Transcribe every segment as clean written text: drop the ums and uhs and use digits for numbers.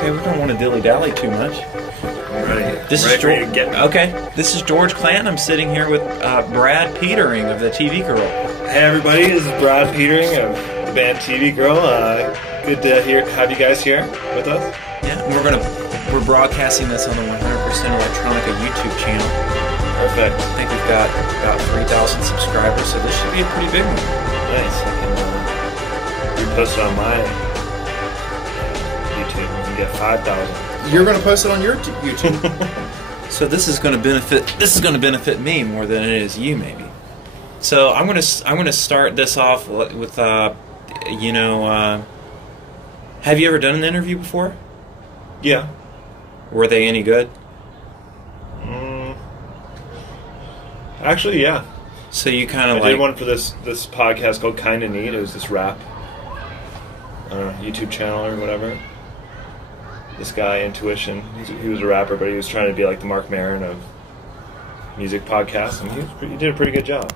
Okay, we don't want to dilly-dally too much. This is George. Okay, this is George Clanton. I'm sitting here with Brad Petering of the TV Girl. Hey everybody, this is Brad Petering of the band TV Girl. Good to have you guys here with us. Yeah, and we're broadcasting this on the 100% Electronica YouTube channel. Perfect. I think we've got about 3,000 subscribers, so this should be a pretty big one. Nice. I can repost it on my YouTube. We can get 5,000. You're going to post it on your YouTube. So this is going to benefit me more than it is you, maybe. So I'm going to start this off with have you ever done an interview before? Yeah. Were they any good? Actually, yeah. So you kind of I did one for this podcast called Kinda Neat. It was this rap YouTube channel or whatever. This guy, Intuition, he was a rapper, but he was trying to be like the Mark Maron of music podcasts, and he did a pretty good job.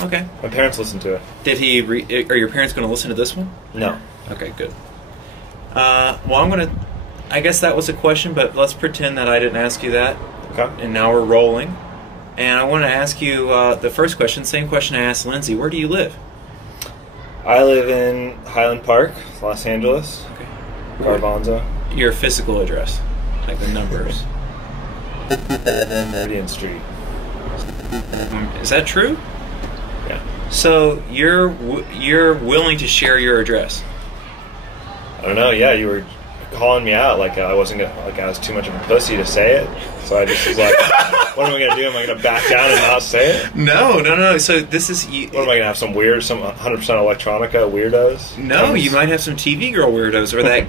Okay. My parents listened to it. Did he? Are your parents going to listen to this one? No. Okay, good. Well, I guess that was a question, but let's pretend that I didn't ask you that. Okay. And now we're rolling. And I want to ask you the first question, same question I asked Lindsay. Where do you live? I live in Highland Park, Los Angeles. Okay. Garvanza. Your physical address, like the numbers. Meridian Street. Is that true? Yeah. So you're willing to share your address? I don't know. Yeah, you were calling me out like I wasn't gonna, like I was too much of a pussy to say it. So I just was like, what am I gonna do? Am I gonna back down and not say it? No. So this is. What am I gonna have? Some 100% electronica weirdos? No, you might have some TV Girl weirdos or that.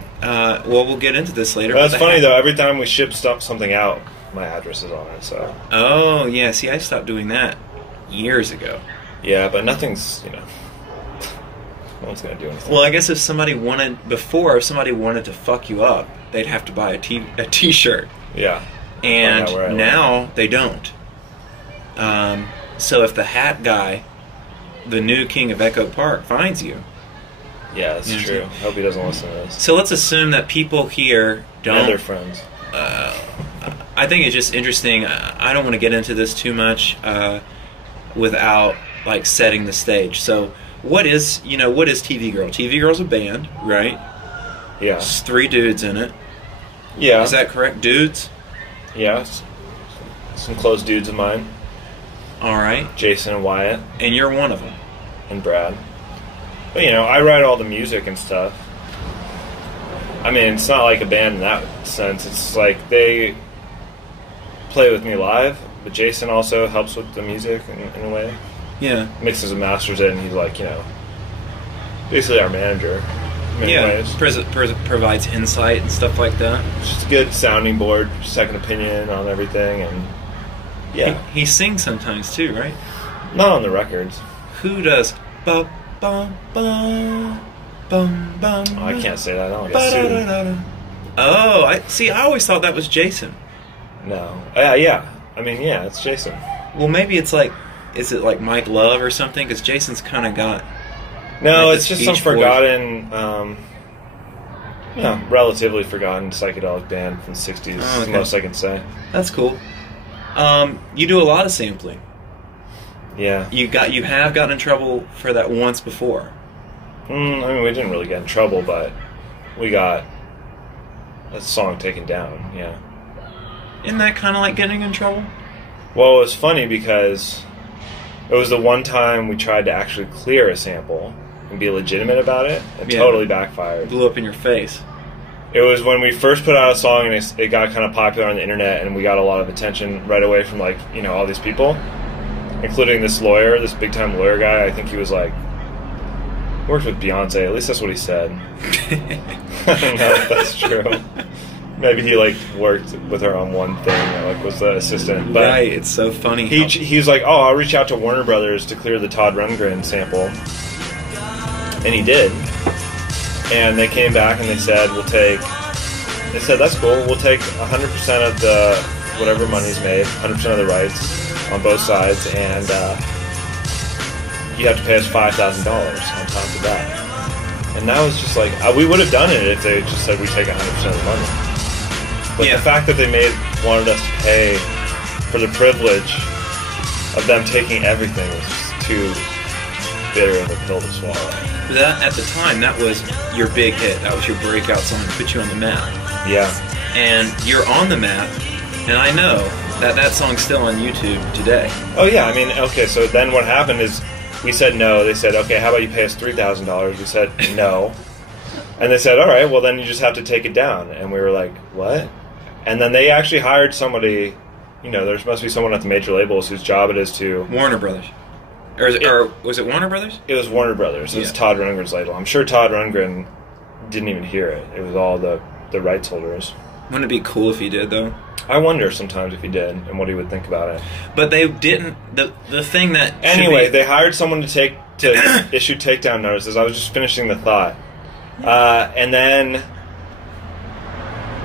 Well, we'll get into this later. Well, that's funny though. Every time we ship something out, my address is on it. So. Oh yeah. See, I stopped doing that years ago. Yeah, but nothing's no one's gonna do anything. Well, I guess if somebody wanted to fuck you up, they'd have to buy a T-shirt. Yeah. And now they don't. So if the hat guy, the new king of Echo Park, finds you. Yeah, that's true. I hope he doesn't listen to this. So let's assume that people here don't. And their friends. I think it's just interesting. I don't want to get into this too much without like setting the stage. So what is TV Girl? TV Girl's a band, right? Yeah. There's 3 dudes in it. Yeah. Is that correct? Dudes? Yeah. Some close dudes of mine. All right. Jason and Wyatt. And you're one of them. And Brad. But I write all the music and stuff. I mean, it's not like a band in that sense. It's like they play with me live, but Jason also helps with the music in a way. Yeah. Mixes and masters it, and he's like, basically our manager in many ways. Provides insight and stuff like that. It's just a good sounding board, second opinion on everything, and yeah. He sings sometimes too, right? Not on the records. Who does? Ba bum bum bum bum. Oh, I can't say that. I don't get sued. Oh, I always thought that was Jason. No. Yeah. I mean, yeah, it's Jason. Well, maybe it's like. Is it like Mike Love or something? Because Jason's kind of got... No, like it's just some forgotten, relatively forgotten psychedelic band from the 60s. Oh, okay. Is the most I can say. That's cool. You do a lot of sampling. Yeah. You have gotten in trouble for that once before. I mean, we didn't really get in trouble, but we got a song taken down, yeah. Isn't that kind of like getting in trouble? Well, it was funny because... It was the one time we tried to actually clear a sample and be legitimate about it. It totally backfired. Blew up in your face. It was when we first put out a song and it got kind of popular on the internet, and we got a lot of attention right away from all these people, including this lawyer, this big time lawyer guy. I think he was worked with Beyonce. At least that's what he said. I don't know if that's true. Maybe he worked with her on one thing, was the assistant. But right, it's so funny. He's like, oh, I'll reach out to Warner Brothers to clear the Todd Rundgren sample, and he did. And they came back and they said, They said that's cool. We'll take 100% of the whatever money's made, 100% of the rights on both sides, and you have to pay us $5,000 on top of that. And that was just we would have done it if they just said we take 100% of the money. But Yeah. the fact that they wanted us to pay for the privilege of them taking everything was just too bitter of a pill to swallow. That at the time, that was your big hit. That was your breakout song to put you on the map. Yeah. And you're on the map, and I know that song's still on YouTube today. Oh yeah, I mean, okay, so then what happened is we said no. They said, okay, how about you pay us $3,000? We said no. And they said, all right, well then you just have to take it down. And we were like, what? And then they actually hired somebody, you know, there must be someone at the major labels whose job it is to... Warner Brothers. Or was it Warner Brothers? It was Warner Brothers. It was Todd Rundgren's label. I'm sure Todd Rundgren didn't even hear it. It was all the rights holders. Wouldn't it be cool if he did, though? I wonder sometimes if he did and what he would think about it. But they didn't. The thing that anyway, they hired someone to issue takedown notices. I was just finishing the thought, and then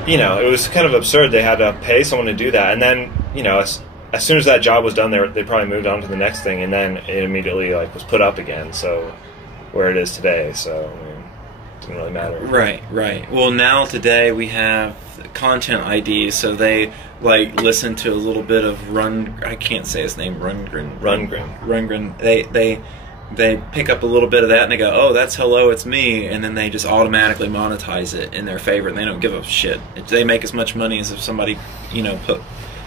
you know it was kind of absurd. They had to pay someone to do that, and then you know as soon as that job was done, they probably moved on to the next thing, and then it immediately was put up again. So where it is today. So I mean, it didn't really matter. Right. Well, now today we have content ID, so they listen to a little bit of I can't say his name. Rundgren. They pick up a little bit of that and they go, oh, that's Hello, It's Me, and then they just automatically monetize it in their favor, and they don't give a shit. They make as much money as if somebody put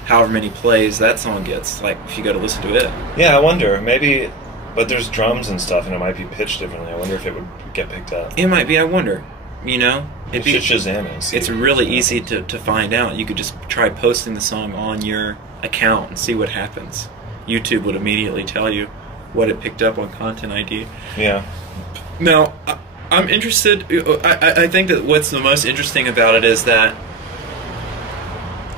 however many plays that song gets. If you go to listen to it. Yeah, I wonder maybe, but there's drums and stuff, and it might be pitched differently. I wonder if it would get picked up. It might be. I wonder. It should Shazam it. It's really easy to find out. You could just try posting the song on your account and see what happens. YouTube would immediately tell you what it picked up on Content ID. Yeah. Now, I'm interested. I think that what's the most interesting about it is that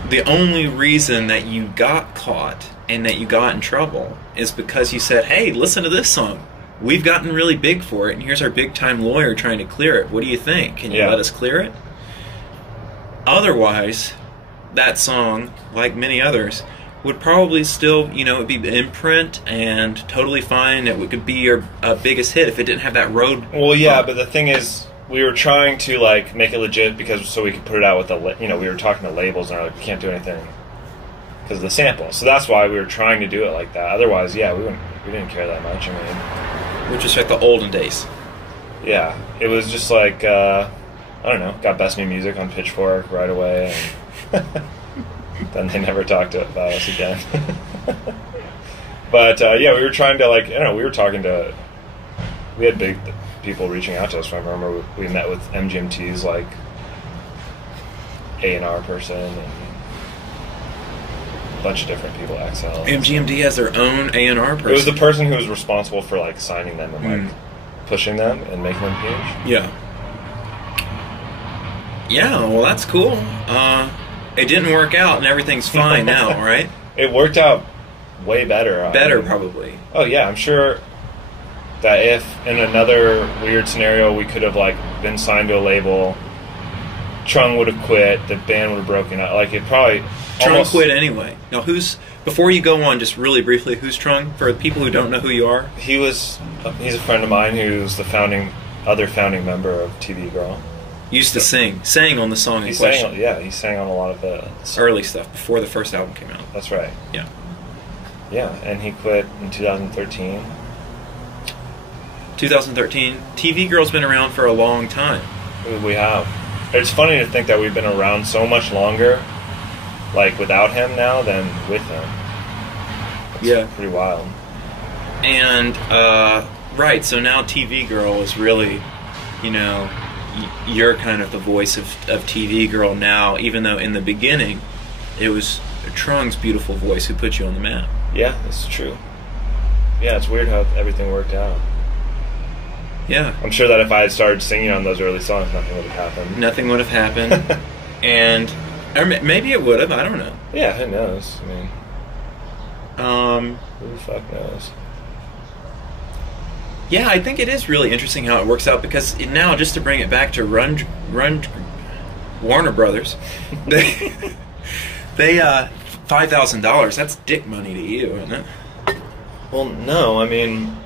the only reason that you got caught and that you got in trouble is because you said, hey, listen to this song. We've gotten really big for it, and here's our big-time lawyer trying to clear it. What do you think? Can you let us clear it? Otherwise, that song, like many others, would probably still, it'd be the imprint and totally fine. It could be your biggest hit if it didn't have that road. Well, yeah, but the thing is, we were trying to make it legit so we could put it out with we were talking to labels and they're like, we can't do anything because of the sample. So that's why we were trying to do it like that. Otherwise, yeah, we didn't care that much. I mean. Which is like the olden days. Yeah, it was just I don't know, got Best New Music on Pitchfork right away, and then they never talked about us again. But yeah, we were trying to we were talking to, we had big people reaching out to us. I remember we met with MGMT's A&R person and a bunch of different people. XL. MGMT has their own A&R person. It was the person who was responsible for signing them and pushing them and making them huge. Yeah. Yeah, well, that's cool. It didn't work out, and everything's fine now, right? It worked out way better. Probably. Oh yeah, I'm sure that if in another weird scenario we could have been signed to a label, Trung would have quit, the band would have broken up. It probably. Trung quit anyway. Now, before you go on, just really briefly, who's Trung? For people who don't know who you are? He's a friend of mine who's the other founding member of TV Girl. Used to sang on the song in question. He sang on a lot of the early stuff, before the first album came out. That's right. Yeah. Yeah, and he quit in 2013. 2013. TV Girl's been around for a long time. We have. It's funny to think that we've been around so much longer without him now than with him. It's pretty wild. And right, so now TV Girl is really, you're kind of the voice of TV Girl now, even though in the beginning it was Trung's beautiful voice who put you on the map. Yeah, that's true. Yeah, it's weird how everything worked out. Yeah. I'm sure that if I had started singing on those early songs, nothing would have happened. Nothing would have happened. Or maybe it would have, I don't know. Yeah, who knows? I mean, who the fuck knows? Yeah, I think it is really interesting how it works out, because now, just to bring it back to Warner Brothers, they $5,000, that's dick money to you, isn't it? Well, no, I mean,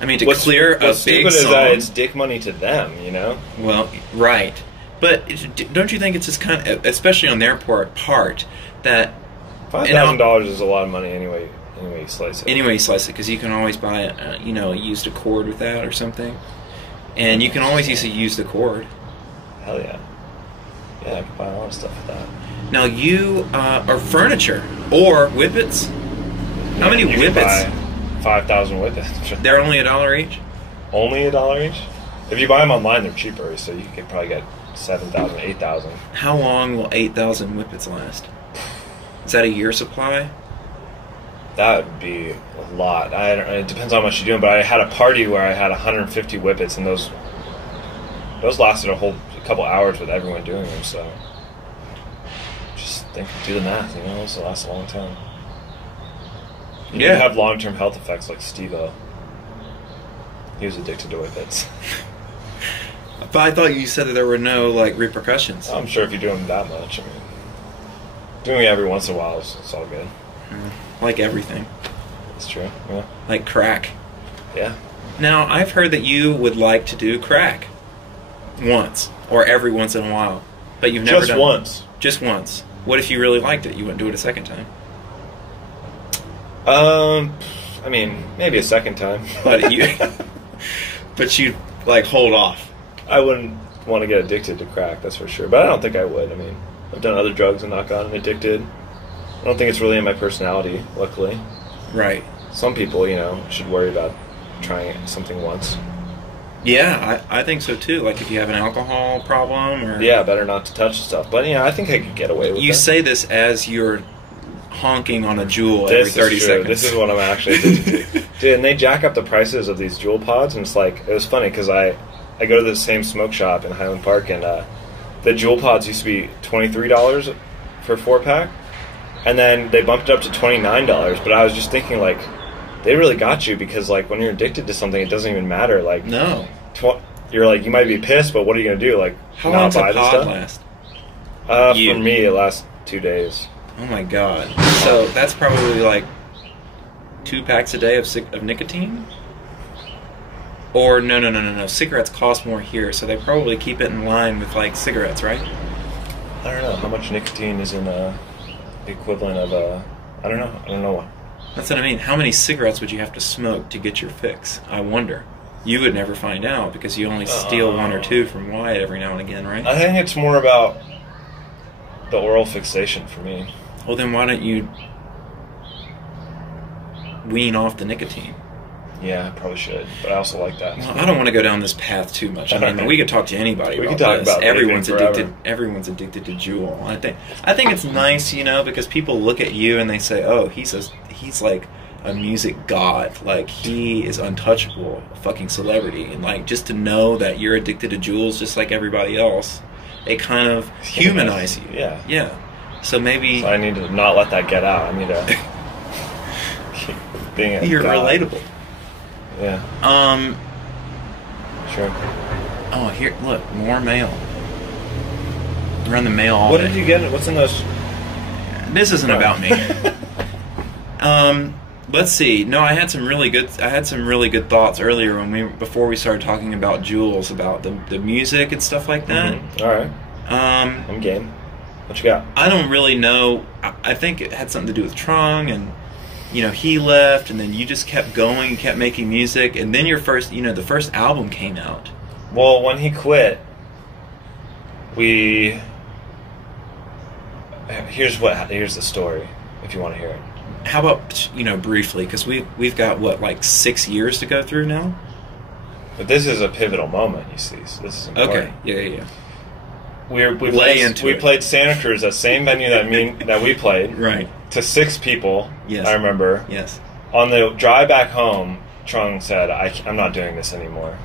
to clear a big stupid song. is that it's dick money to them, Well, right. But don't you think it's just kind of, especially on their part, that $5,000 is a lot of money anyway. Anyway, you slice it. Anyway, you slice it, because you can always buy a used cord with that or something, and you can always use a used cord. Hell yeah. Yeah, I can buy a lot of stuff with that. Now you are furniture or whippets. How many you whippets? Can buy 5,000 whippets. They're only $1 each. Only $1 each? If you buy them online, they're cheaper, so you could probably get 7,000, 8,000. How long will 8,000 whippets last? Is that a year supply? That would be a lot. It depends on how much you're doing, but I had a party where I had 150 whippets, and those lasted a couple hours with everyone doing them, so just do the math, this will last a long time. You have long-term health effects like Steve-O. He was addicted to whippets. But I thought you said that there were no repercussions. I'm sure if you do them that much, doing it every once in a while it's all good. Like everything. It's true. Yeah. Like crack. Yeah. Now I've heard that you would like to do crack once or every once in a while, but you've never done once. Just once. What if you really liked it? You wouldn't do it a second time. Maybe a second time. But you'd hold off. I wouldn't want to get addicted to crack, that's for sure. But I don't think I would. I've done other drugs and not gotten addicted. I don't think it's really in my personality, luckily. Right. Some people, should worry about trying something once. Yeah, I think so too. Like if you have an alcohol problem or... Yeah, better not to touch stuff. But, I think I could get away with it. You say this as you're honking on a Juul every 30 seconds. This is what I'm actually addicted to. Dude, and they jack up the prices of these Juul pods, and it was funny because I go to the same smoke shop in Highland Park, and the Juul pods used to be $23 for a 4-pack, and then they bumped it up to $29, but I was just thinking, they really got you, because, when you're addicted to something, it doesn't even matter, No. You're you might be pissed, but what are you going to do, how not long does buy a this pod stuff? last? For me, it lasts 2 days. Oh my god. So that's probably 2 packs a day of nicotine? Or no. Cigarettes cost more here, so they probably keep it in line with cigarettes, right? I don't know how much nicotine is in the equivalent of I don't know what. That's what I mean. How many cigarettes would you have to smoke to get your fix? I wonder. You would never find out because you only steal 1 or 2 from Wyatt every now and again, right? I think it's more about the oral fixation for me. Well, then why don't you wean off the nicotine? Yeah, I probably should, but I also like that. Well, I don't want to go down this path too much. We could talk to ananybody about talk this. about Everyone's forever. addicted. Everyone's addicted to Juul. I think it's nice, because people look at you and they say, "Oh, he's like a music god. He is untouchable, a fucking celebrity." And just to know that you're addicted to Juuls just like everybody else, it kind of humanize you. Yeah. Yeah. So maybe I need to not let that get out. I need to keep being a you're god. relatable. Yeah. Sure. Oh, here, look, more mail. Run the mail all What day. did you get? What's in those? This isn't about me. Let's see. No, I had some really good thoughts earlier before we started talking about Jules, about the music and stuff like that. Mm-hmm. All right. I'm game. What you got? I don't really know. I think it had something to do with Trung, and he left, and then you just kept going, you kept making music, and then the first album came out. Well, when he quit, here's the story, if you want to hear it. How about briefly, because we've got 6 years to go through now. But this is a pivotal moment, you see. So this is important. Okay. Yeah. We played Santa Cruz, that same venue that we played, right, to 6 people. Yes, I remember. Yes. On the drive back home, Trung said, "I'm not doing this anymore."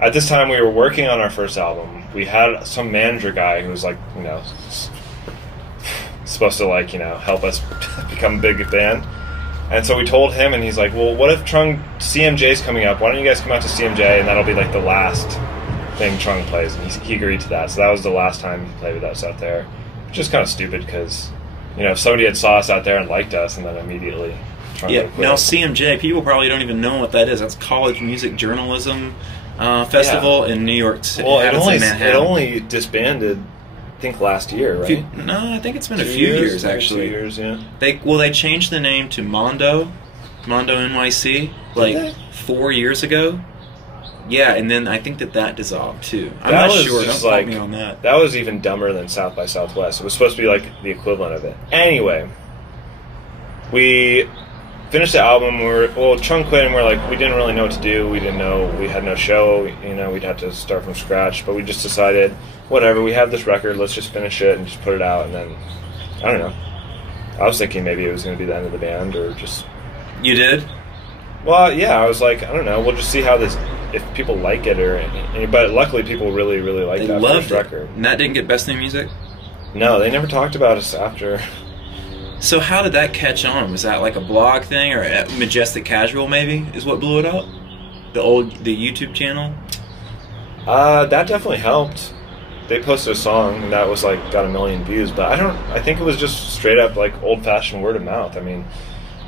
At this time, we were working on our first album. We had some manager guy who was supposed to help us become a big band. And so we told him, and he's like, "Well, what if CMJ's coming up? Why don't you guys come out to CMJ, and that'll be the last thing Trung plays." And he agreed to that. So that was the last time he played with us out there, which is kind of stupid because if somebody had saw us out there and liked us, and then immediately Trung would quit. Now CMJ, people probably don't even know what that is. That's college music journalism. Festival in New York City. Well, in it Manhattan. only disbanded, I think, last year, right? No, I think it's been a 2 few years maybe actually. 2 years, yeah. They changed the name to Mondo NYC like they? 4 years ago. Yeah, and then I think that dissolved too. I'm That not was sure. Don't just quote me on that. That was even dumber than South by Southwest. It was supposed to be like the equivalent of it. Anyway, we finished the album. Chung quit, and we're like, we didn't really know what to do. We didn't know. We had no show. We'd have to start from scratch. But we just decided, whatever. We have this record. Let's just finish it and just put it out. And then, I don't know. I was thinking maybe it was going to be the end of the band, or just. You did? Well, yeah. I was like, I don't know. We'll just see how this. If people like it, but luckily people really, really liked that loved first record. And that didn't get Best New Music? No, they never talked about us after. So how did that catch on? Was that like a blog thing, or Majestic Casual maybe is what blew it up? The YouTube channel? That definitely helped. They posted a song and that was like got 1 million views, but I think it was just straight up like old-fashioned word of mouth. I mean,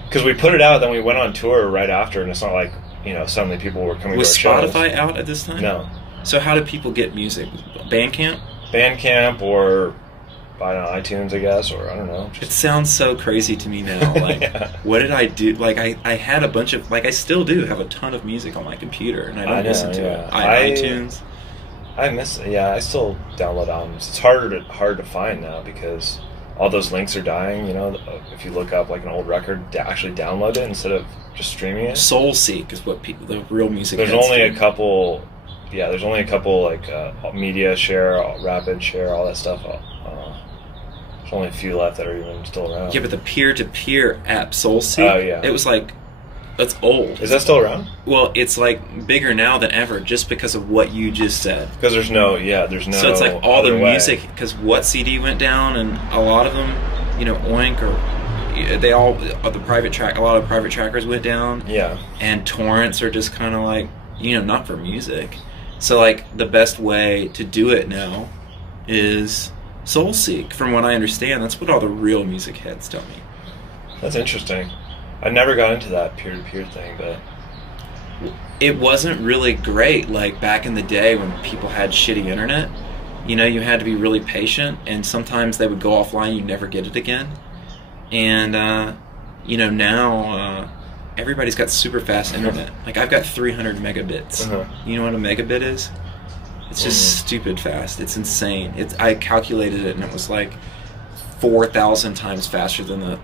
because we put it out, then we went on tour right after, and it's not like, suddenly people were coming Was to our shows. Spotify out at this time? No. So how did people get music? Bandcamp? Bandcamp, or buy it on iTunes, I guess, or I don't know. It sounds so crazy to me now. Like, Yeah. What did I do? Like, I had a bunch of, I still do have a ton of music on my computer, and I don't listen to it. iTunes. I miss it. Yeah, I still download albums. It's hard to find now because all those links are dying. If you look up like an old record, actually download it instead of just streaming it. SoulSeek is what the real music. There's heads only do. a couple. Yeah, there's only a couple like media share, rapid share, all that stuff. There's only a few left that are even still around. Yeah, but the peer-to-peer app SoulSeek. Oh, yeah. It was like, it's old. Is that still around? Well, it's like bigger now than ever, just because of what you just said. Because there's no. So it's like all the other way. music, because What CD went down, and a lot of them, Oink they all the private track. A lot of private trackers went down. Yeah. And torrents are just kind of like, not for music. So like the best way to do it now is SoulSeek. From what I understand, that's what all the real music heads tell me. That's interesting. I never got into that peer-to-peer thing, but it wasn't really great. Like back in the day when people had shitty internet, you had to be really patient, and sometimes they would go offline. You'd never get it again. And now everybody's got super fast internet. Like I've got 300 megabits. You know what a megabit is? It's just stupid fast. It's insane. I calculated it, and it was like 4,000 times faster than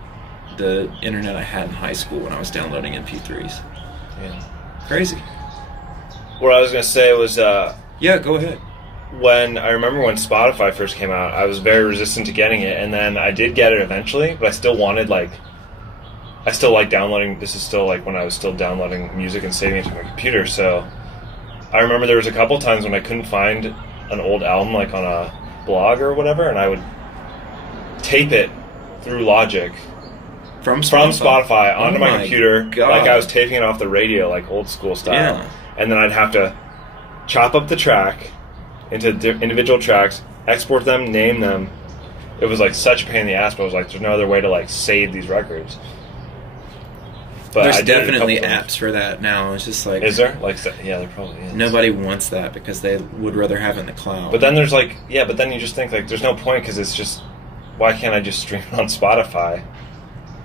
the internet I had in high school when I was downloading MP3s. Yeah. Crazy. What I was going to say was... yeah, go ahead. I remember when Spotify first came out, I was very resistant to getting it, and then I did get it eventually, but I still wanted, I still like downloading. This is still when I was still downloading music and saving it to my computer, so I remember there was a couple times when I couldn't find an old album, on a blog or whatever, and I would tape it through Logic from Spotify onto my computer, God. like I was taping it off the radio, old school style. Yeah. And then I'd have to chop up the track into individual tracks, export them, name them. It was such a pain in the ass, but I was there's no other way to save these records. But there's I did it a definitely couple apps times. for that now. It's just Is there? Yeah, there probably is. Nobody wants that because they would rather have it in the cloud. But then there's but then you just think there's no point because it's just, why can't I just stream it on Spotify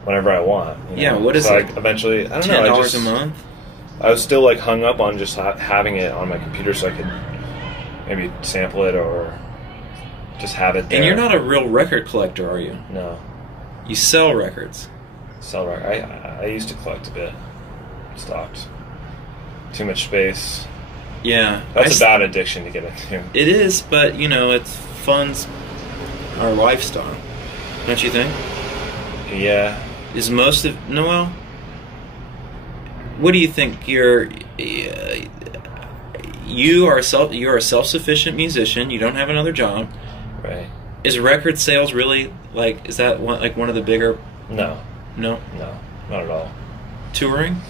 whenever I want? Yeah, what is it? Eventually, I don't know. $10 a month? I was still hung up on just having it on my computer so I could maybe sample it or just have it there. And you're not a real record collector, are you? No. You sell records. I used to collect a bit. Stopped. Too much space. Yeah. That's a bad addiction to get into. It is, but, it funds our lifestyle. Don't you think? Yeah. Is most of... No, well... What do you think? You're a self-sufficient musician. You don't have another job. Right. Is record sales really, is that one of the bigger... No. No? No, not at all. Touring?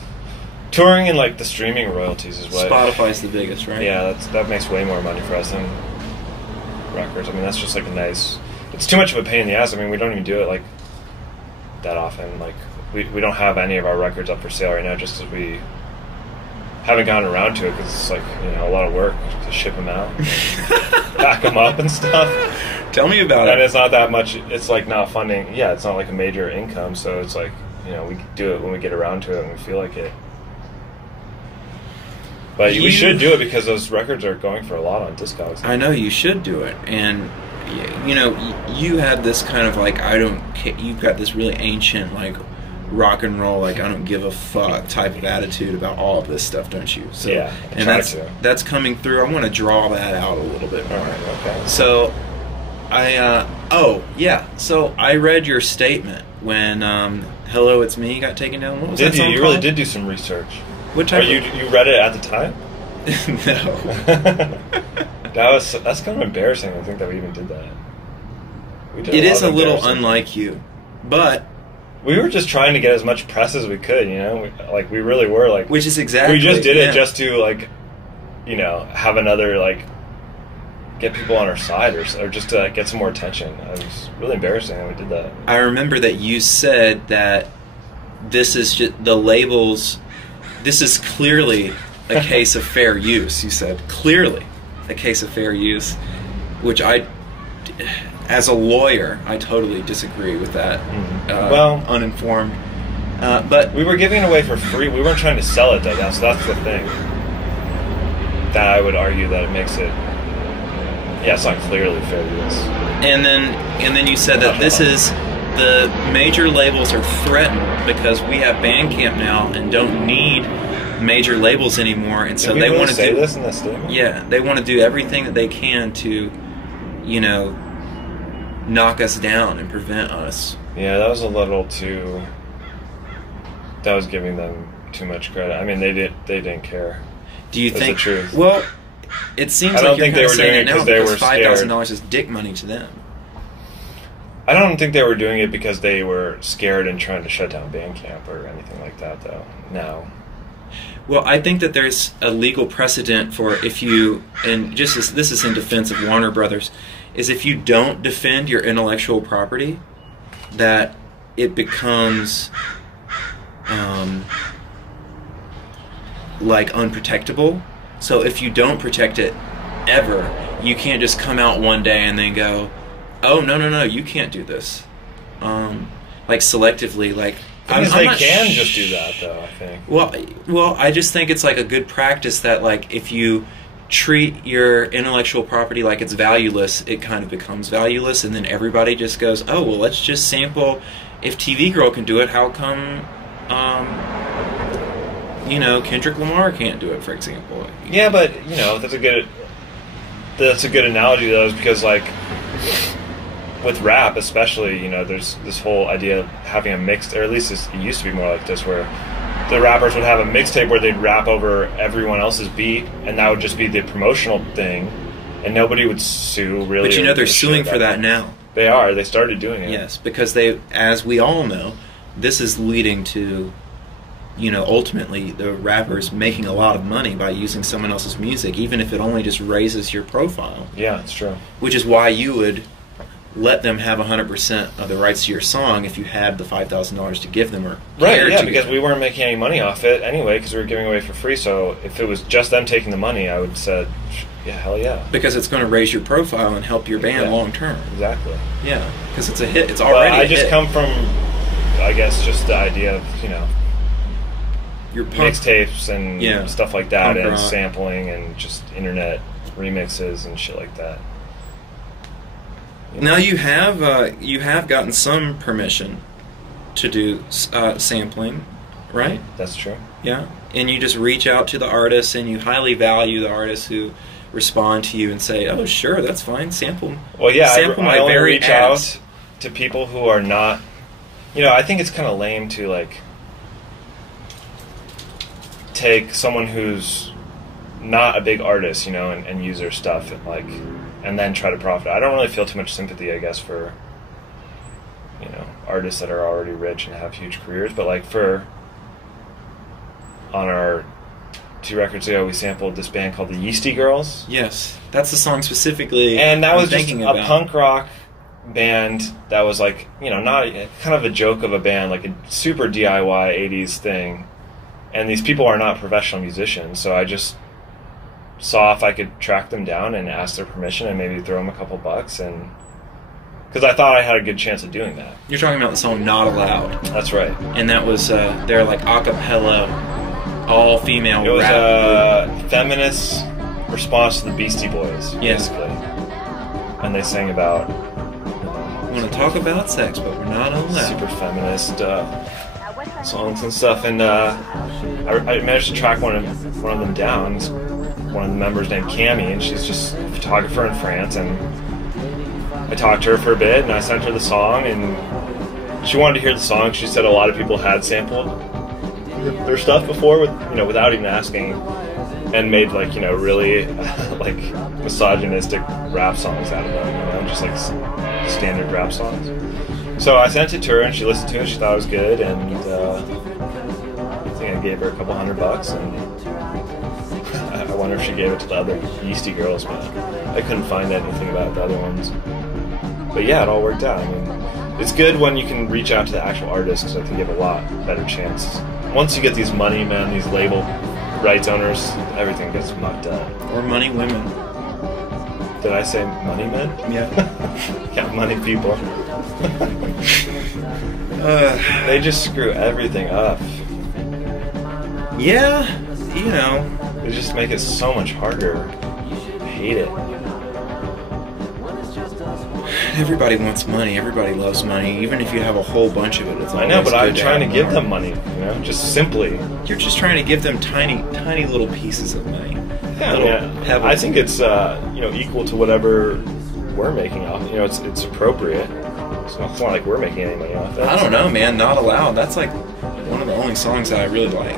Touring and the streaming royalties is what... Spotify's the biggest, right? Yeah, that makes way more money for us than records. I mean, that's just a nice... It's too much of a pain in the ass. I mean, we don't even do it that often. We don't have any of our records up for sale right now just because we haven't gotten around to it because it's like, you know, a lot of work to ship them out, pack them up and stuff. Tell me about it. And it's not that much. It's like not funding. Yeah, it's not like a major income. So it's like, you know, we do it when we get around to it and we feel like it. But we should do it because those records are going for a lot on Discogs. I know you should do it, and you know, you have this kind of like you've got this really ancient like rock and roll, like I don't give a fuck type of attitude about all of this stuff, don't you? So, yeah, and that's coming through. I want to draw that out a little bit more. All right, okay. So so I read your statement when "Hello, It's Me" got taken down. What was that song called? You really did do some research. What type? You read it at the time? No. That's kind of embarrassing. I think that we even did that. It is a little unlike you, but we were just trying to get as much press as we could. You know, we really were like. Which is exactly. We just did it just to like, you know, have another like. Get people on our side, or just to get some more attention. It was really embarrassing that we did that. I remember that you said that this is just the labels. This is clearly a case of fair use. You said clearly a case of fair use, which as a lawyer, I totally disagree with that. Uninformed, but we were giving it away for free. We weren't trying to sell it, though. So that's the thing. That I would argue that it makes it. Yeah, it's not clearly fair use. And then you said that this is the major labels are threatened because we have Bandcamp now and don't need major labels anymore, and so they want to say this in the statement. Yeah, they want to do everything that they can to, you know, knock us down and prevent us. Yeah, that was a little too. That was giving them too much credit. I mean, they didn't care. Do you think? The truth. Well. It seems I don't like think you're they were doing it because they were scared. $5,000 is dick money to them. I don't think they were doing it because they were scared and trying to shut down Bandcamp or anything like that, though. No. Well, I think that there's a legal precedent for if you, and just as, this is in defense of Warner Brothers, is if you don't defend your intellectual property, that it becomes like unprotectable. So if you don't protect it ever, you can't just come out one day and then go, oh, no, you can't do this. Like selectively, like... They can just do that, though, I think. Well, I just think it's like a good practice that, like, if you treat your intellectual property like it's valueless, it kind of becomes valueless, and then everybody just goes, oh, well, let's just sample. If TV Girl can do it, how come... Kendrick Lamar can't do it, for example. Yeah, but that's a good analogy though, is because like with rap, especially, there's this whole idea of having a mixed, or at least it used to be more like this, where the rappers would have a mixtape where they'd rap over everyone else's beat, and that would just be the promotional thing, and nobody would sue really. But they're suing for that now. They are. They started doing it. Yes, because they, as we all know, this is leading to. Ultimately the rappers making a lot of money by using someone else's music, even if it only just raises your profile. Yeah, it's true. Which is why you would let them have 100% of the rights to your song if you had the $5,000 to give them, or right? Yeah, because we weren't making any money off it anyway, because we were giving away for free. So if it was just them taking the money, I would have said, yeah, hell yeah. Because it's going to raise your profile and help your band long term. Exactly. Yeah, because it's a hit. It's already. I just come from, I guess, just the idea of your mixtapes and stuff like that, and sampling and just internet remixes and shit like that. Now you have gotten some permission to do sampling, right? That's true. Yeah, and you just reach out to the artists, and you highly value the artists who respond to you and say, "Oh, sure, that's fine. Sample." Well, yeah, sample I only reach out to people who are not. I think it's kind of lame to like. Take someone who's not a big artist, and use their stuff and then try to profit. I don't really feel too much sympathy, I guess, for artists that are already rich and have huge careers. But like on our 2 records ago, we sampled this band called the Yeasty Girls. Yes, that's the song specifically. And that was just a punk rock band that was like not kind of a joke of a band, like a super DIY 80s thing. And these people are not professional musicians, so I just saw if I could track them down and ask their permission and maybe throw them a couple bucks, and because I thought I had a good chance of doing that. You're talking about the song "Not Allowed." That's right. And that was their like a cappella, all female. It was rap a feminist response to the Beastie Boys, basically. And they sang about. We want to talk about sex, but we're not allowed. Super feminist songs and stuff, and I managed to track one of them down. It's one of the members named Cami, and she's just a photographer in France. And I talked to her for a bit, and I sent her the song, and she wanted to hear the song. She said a lot of people had sampled their stuff before, without even asking, and made really like misogynistic rap songs out of them, just like standard rap songs. So I sent it to her, and she listened to it. She thought it was good, and I think I gave her a couple $100, and I wonder if she gave it to the other Yeasty girls, but I couldn't find anything about the other ones. But yeah, it all worked out. I mean, it's good when you can reach out to the actual artist, because I think you have a lot better chance. Once you get these money men, these label rights owners, everything gets mucked up. Or money women. Did I say money men? Yeah. Yeah, money people. They just screw everything up. Yeah, They just make it so much harder. I hate it. Everybody wants money. Everybody loves money. Even if you have a whole bunch of it, it's I know, but I'm trying to give them money. Just simply. You're just trying to give them tiny, tiny little pieces of money. Yeah, I think it's equal to whatever we're making off. It's appropriate. It's not like we're making any money off it. I don't know, man. Not Allowed. That's like one of the only songs that I really like.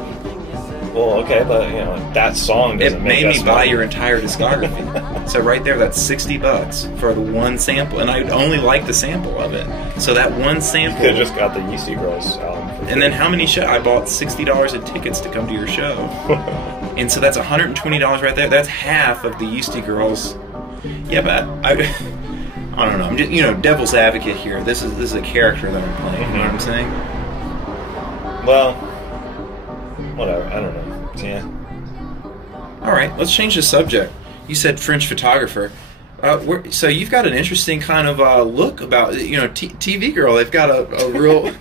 Well, okay, but that song doesn't make us money. It made me buy your entire discography. So right there, that's $60 for the one sample, and I only like the sample of it. So that one sample. You could have just got the Yeasty Girls album. And then how many I bought $60 in tickets to come to your show. And so that's $120 right there. That's half of the Yeasty Girls. Yeah, but I don't know. I'm just devil's advocate here. This is a character that I'm playing. You know what I'm saying? Well, whatever. I don't know. Yeah. All right. Let's change the subject. You said French photographer. So you've got an interesting kind of look about TV girl. They've got a real.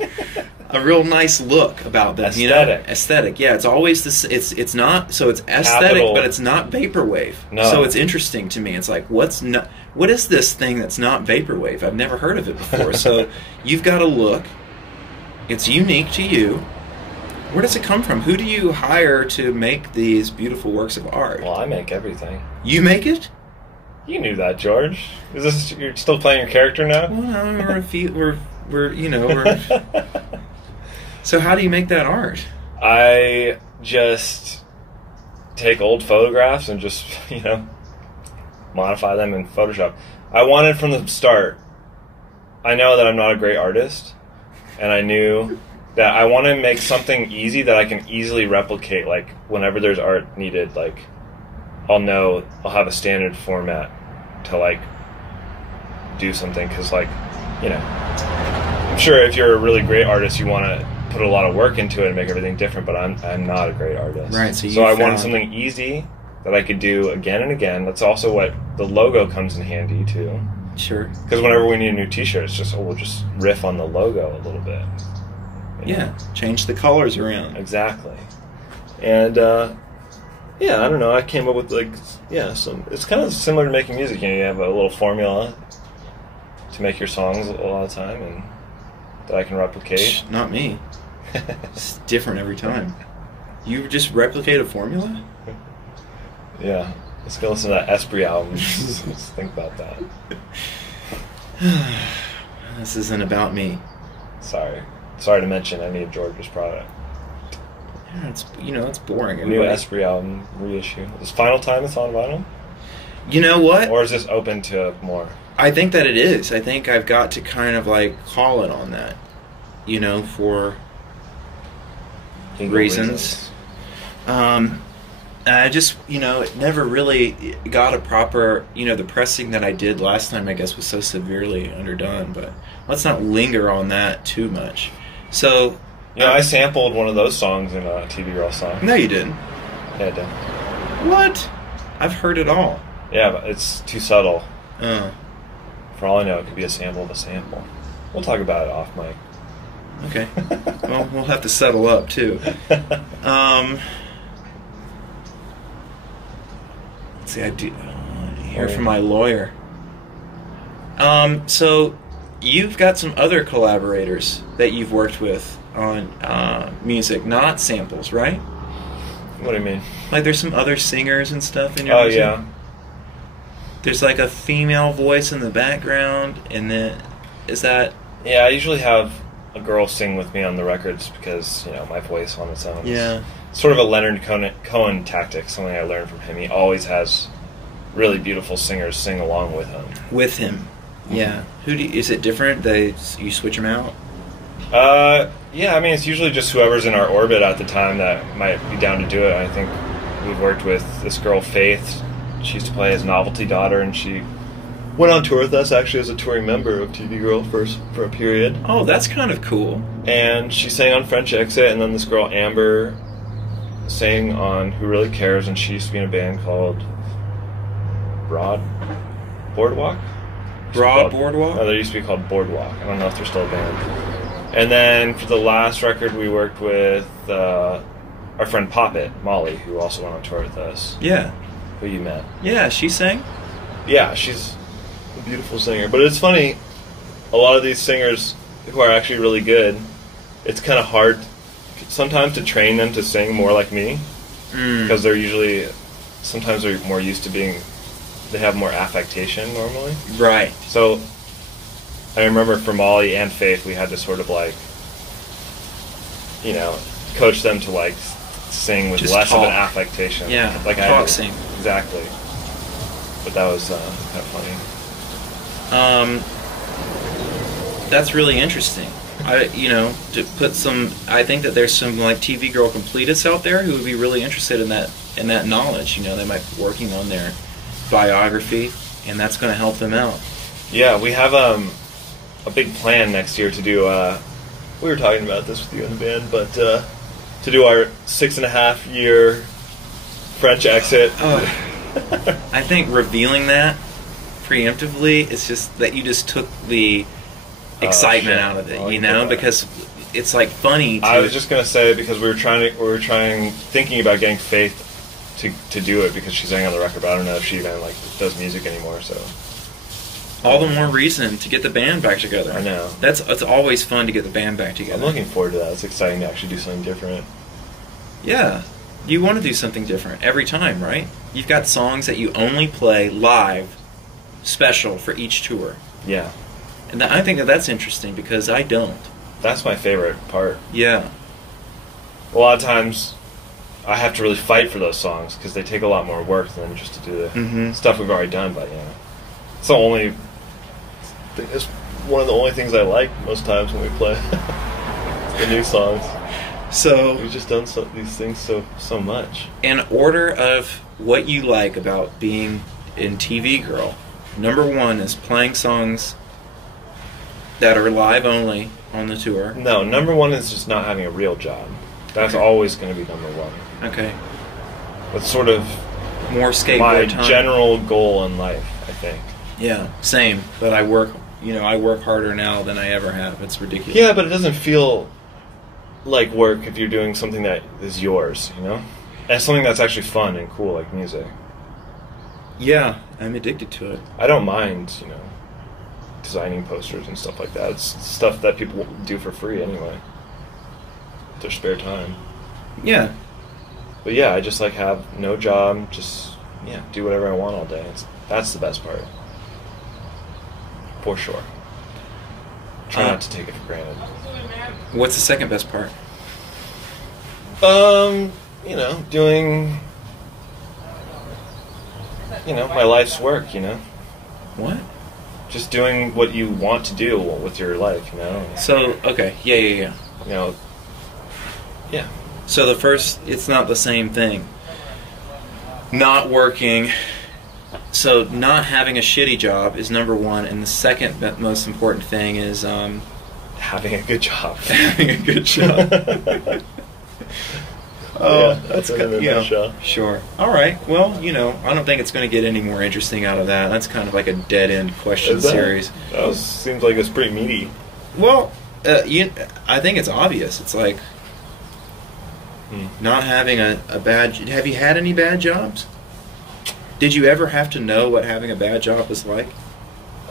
A real nice look about them, aesthetic. Yeah, it's always this. It's not so. It's aesthetic, but it's not vaporwave. No. So it's interesting to me. It's like what is this thing that's not vaporwave? I've never heard of it before. So you've got a look. It's unique to you. Where does it come from? Who do you hire to make these beautiful works of art? Well, I make everything. You make it? You knew that, George. You're still playing your character now? Well, no, we're So how do you make that art? I just take old photographs and just, modify them in Photoshop. I wanted from the start, I know that I'm not a great artist, and I knew that I want to make something easy that I can easily replicate. Like, whenever there's art needed, like, I'll have a standard format to, do something. Because, I'm sure if you're a really great artist, you want to put a lot of work into it and make everything different, but I'm not a great artist. Right, so I wanted something easy that I could do again and again. That's also what the logo comes in handy, too. Sure. Because whenever we need a new t-shirt, it's just, we'll just riff on the logo a little bit. Yeah, change the colors around. Exactly. And, I don't know, I came up with, it's kind of similar to making music. You have a little formula to make your songs a lot of the time, and that I can replicate. Not me. It's different every time. You just replicate a formula? Yeah. Let's go listen to that Esprit album. Let's think about that. This isn't about me. Sorry to mention any of George's product. Yeah, it's boring. New Esprit album reissue. Is Final Time it's on vinyl? You know what? Or is this open to more? I think that it is. I think I've got to kind of call it on that. For reasons. I just, it never really got a proper, the pressing that I did last time, I guess, was so severely underdone, but let's not linger on that too much. So, You know, I sampled one of those songs in a TV Girl song. No, you didn't. Yeah, I did. What? I've heard it all. Yeah, but it's too subtle. Oh. For all I know, it could be a sample of a sample. We'll talk about it off mic. Okay. Well, we'll have to settle up, too. Let's see, I do hear from my lawyer. So, you've got some other collaborators that you've worked with on music, not samples, right? What do you mean? Like, there's some other singers and stuff in your music? Oh, yeah. There's like a female voice in the background, and then, is that... Yeah, I usually have a girl sing with me on the records because, you know, my voice on its own is sort of a Leonard Cohen tactic, something I learned from him. He always has really beautiful singers sing along with him. With him, yeah. Is it different? You switch them out? Yeah, I mean, it's usually just whoever's in our orbit at the time that might be down to do it. I think we've worked with this girl, Faith. She used to play as Novelty Daughter, and she went on tour with us, actually, as a touring member of TV Girl for a period. Oh, that's kind of cool. And she sang on French Exit, and then this girl, Amber, sang on Who Really Cares, and she used to be in a band called Boardwalk? Boardwalk? No, they used to be called Boardwalk. I don't know if they're still a band. And then for the last record, we worked with our friend Poppet, Molly, who also went on tour with us. Yeah. Who you met. Yeah, she sang? Yeah, she's a beautiful singer. But it's funny, a lot of these singers who are actually really good, it's kind of hard sometimes to train them to sing more like me. Because sometimes they're more used to they have more affectation normally. Right. So I remember for Molly and Faith, we had to sort of like, you know, coach them to like sing with just less talk. of an affectation. Yeah, like talk, sing. Exactly. But that was kind of funny. That's really interesting. I think that there's some like TV Girl completists out there who would be really interested in that knowledge. You know, they might be working on their biography, and that's going to help them out. Yeah, we have a big plan next year to do. We were talking about this with you in the band, but to do our 6.5-year French Exit. I think revealing that preemptively is just that you just took the excitement out of it, you know, because it's like funny. I was just gonna say because we were thinking about getting Faith to do it because she sang on the record, but I don't know if she even like does music anymore. So all the more reason to get the band back together. I know it's always fun to get the band back together. I'm looking forward to that. It's exciting to actually do something different. Yeah, you want to do something different every time, right? You've got songs that you only play live, special for each tour. Yeah. And I think that's interesting because I don't. That's my favorite part. Yeah. A lot of times, I have to really fight for those songs because they take a lot more work than just to do the stuff we've already done. But yeah, it's it's one of the only things I like most times when we play the new songs. So we've just done these things so much. In order of what you like about being in TV Girl, number one is playing songs that are live only on the tour. No, number one is just not having a real job. That's always going to be number one. Okay. That's sort of more skateboard my time. General goal in life, I think. Yeah, same. But I work harder now than I ever have. It's ridiculous. Yeah, but it doesn't feel like work if you're doing something that is yours, you know? And something that's actually fun and cool, like music. Yeah, I'm addicted to it. I don't mind, you know, designing posters and stuff like that. It's stuff that people do for free anyway. Their spare time. Yeah. But yeah, I just like have no job, just do whatever I want all day. That's the best part. For sure. Try not to take it for granted. What's the second best part? You know, doing my life's work, you know. What? Just doing what you want to do with your life, you know. So, okay. Yeah. You know, yeah. So the first, it's not the same thing. Not working. So not having a shitty job is number one, and the second most important thing is Having a good job. Having a good job. Oh, yeah, that's in a nutshell. Sure. All right. Well, I don't think it's going to get any more interesting out of that. That's kind of like a dead-end question series. That seems like it's pretty meaty. Well, I think it's obvious. It's like not having a bad... Have you had any bad jobs? Did you ever have to know what having a bad job was like?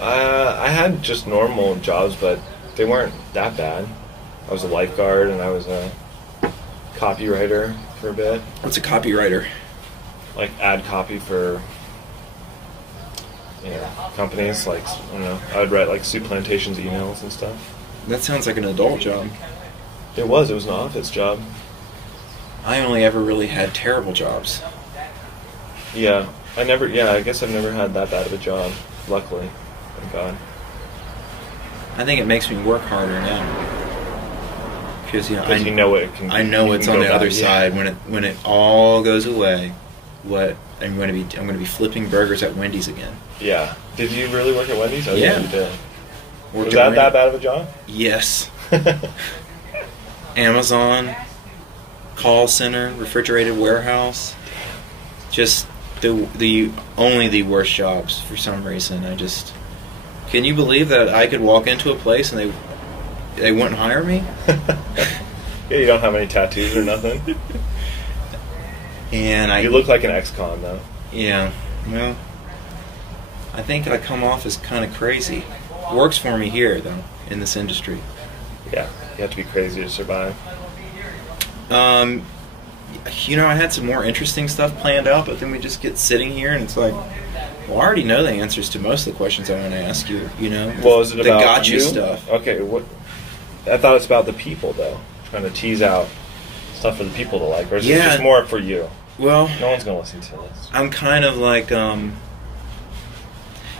I had just normal jobs, but they weren't that bad. I was a lifeguard, and I was a copywriter for a bit. What's a copywriter? Like ad copy for companies. Like, I don't know, I'd write like soup plantations emails and stuff. That sounds like an adult job. It was an office job. I only ever really had terrible jobs. Yeah, I guess I've never had that bad of a job, luckily. Thank God. I think it makes me work harder now. Because I know it can. I know it's on the other side when it all goes away. What I'm going to be flipping burgers at Wendy's again. Yeah. Did you really work at Wendy's? Oh, yeah, you did. Was that bad of a job? Yes. Amazon, call center, refrigerated warehouse. Just only the worst jobs for some reason. Can you believe that I could walk into a place and they wouldn't hire me? Yeah, you don't have any tattoos or nothing. And you look like an ex-con, though. Yeah, well, I think I come off as kind of crazy. Works for me here, though, in this industry. Yeah, you have to be crazy to survive. I had some more interesting stuff planned out, but then we just get sitting here and it's like, well, I already know the answers to most of the questions I want to ask you, Well, is it the about gotcha you? stuff. Okay, I thought it's about the people, though. Trying to tease out stuff for the people to like, or is it just more for you? Well, no one's gonna listen to this. I'm kind of like, I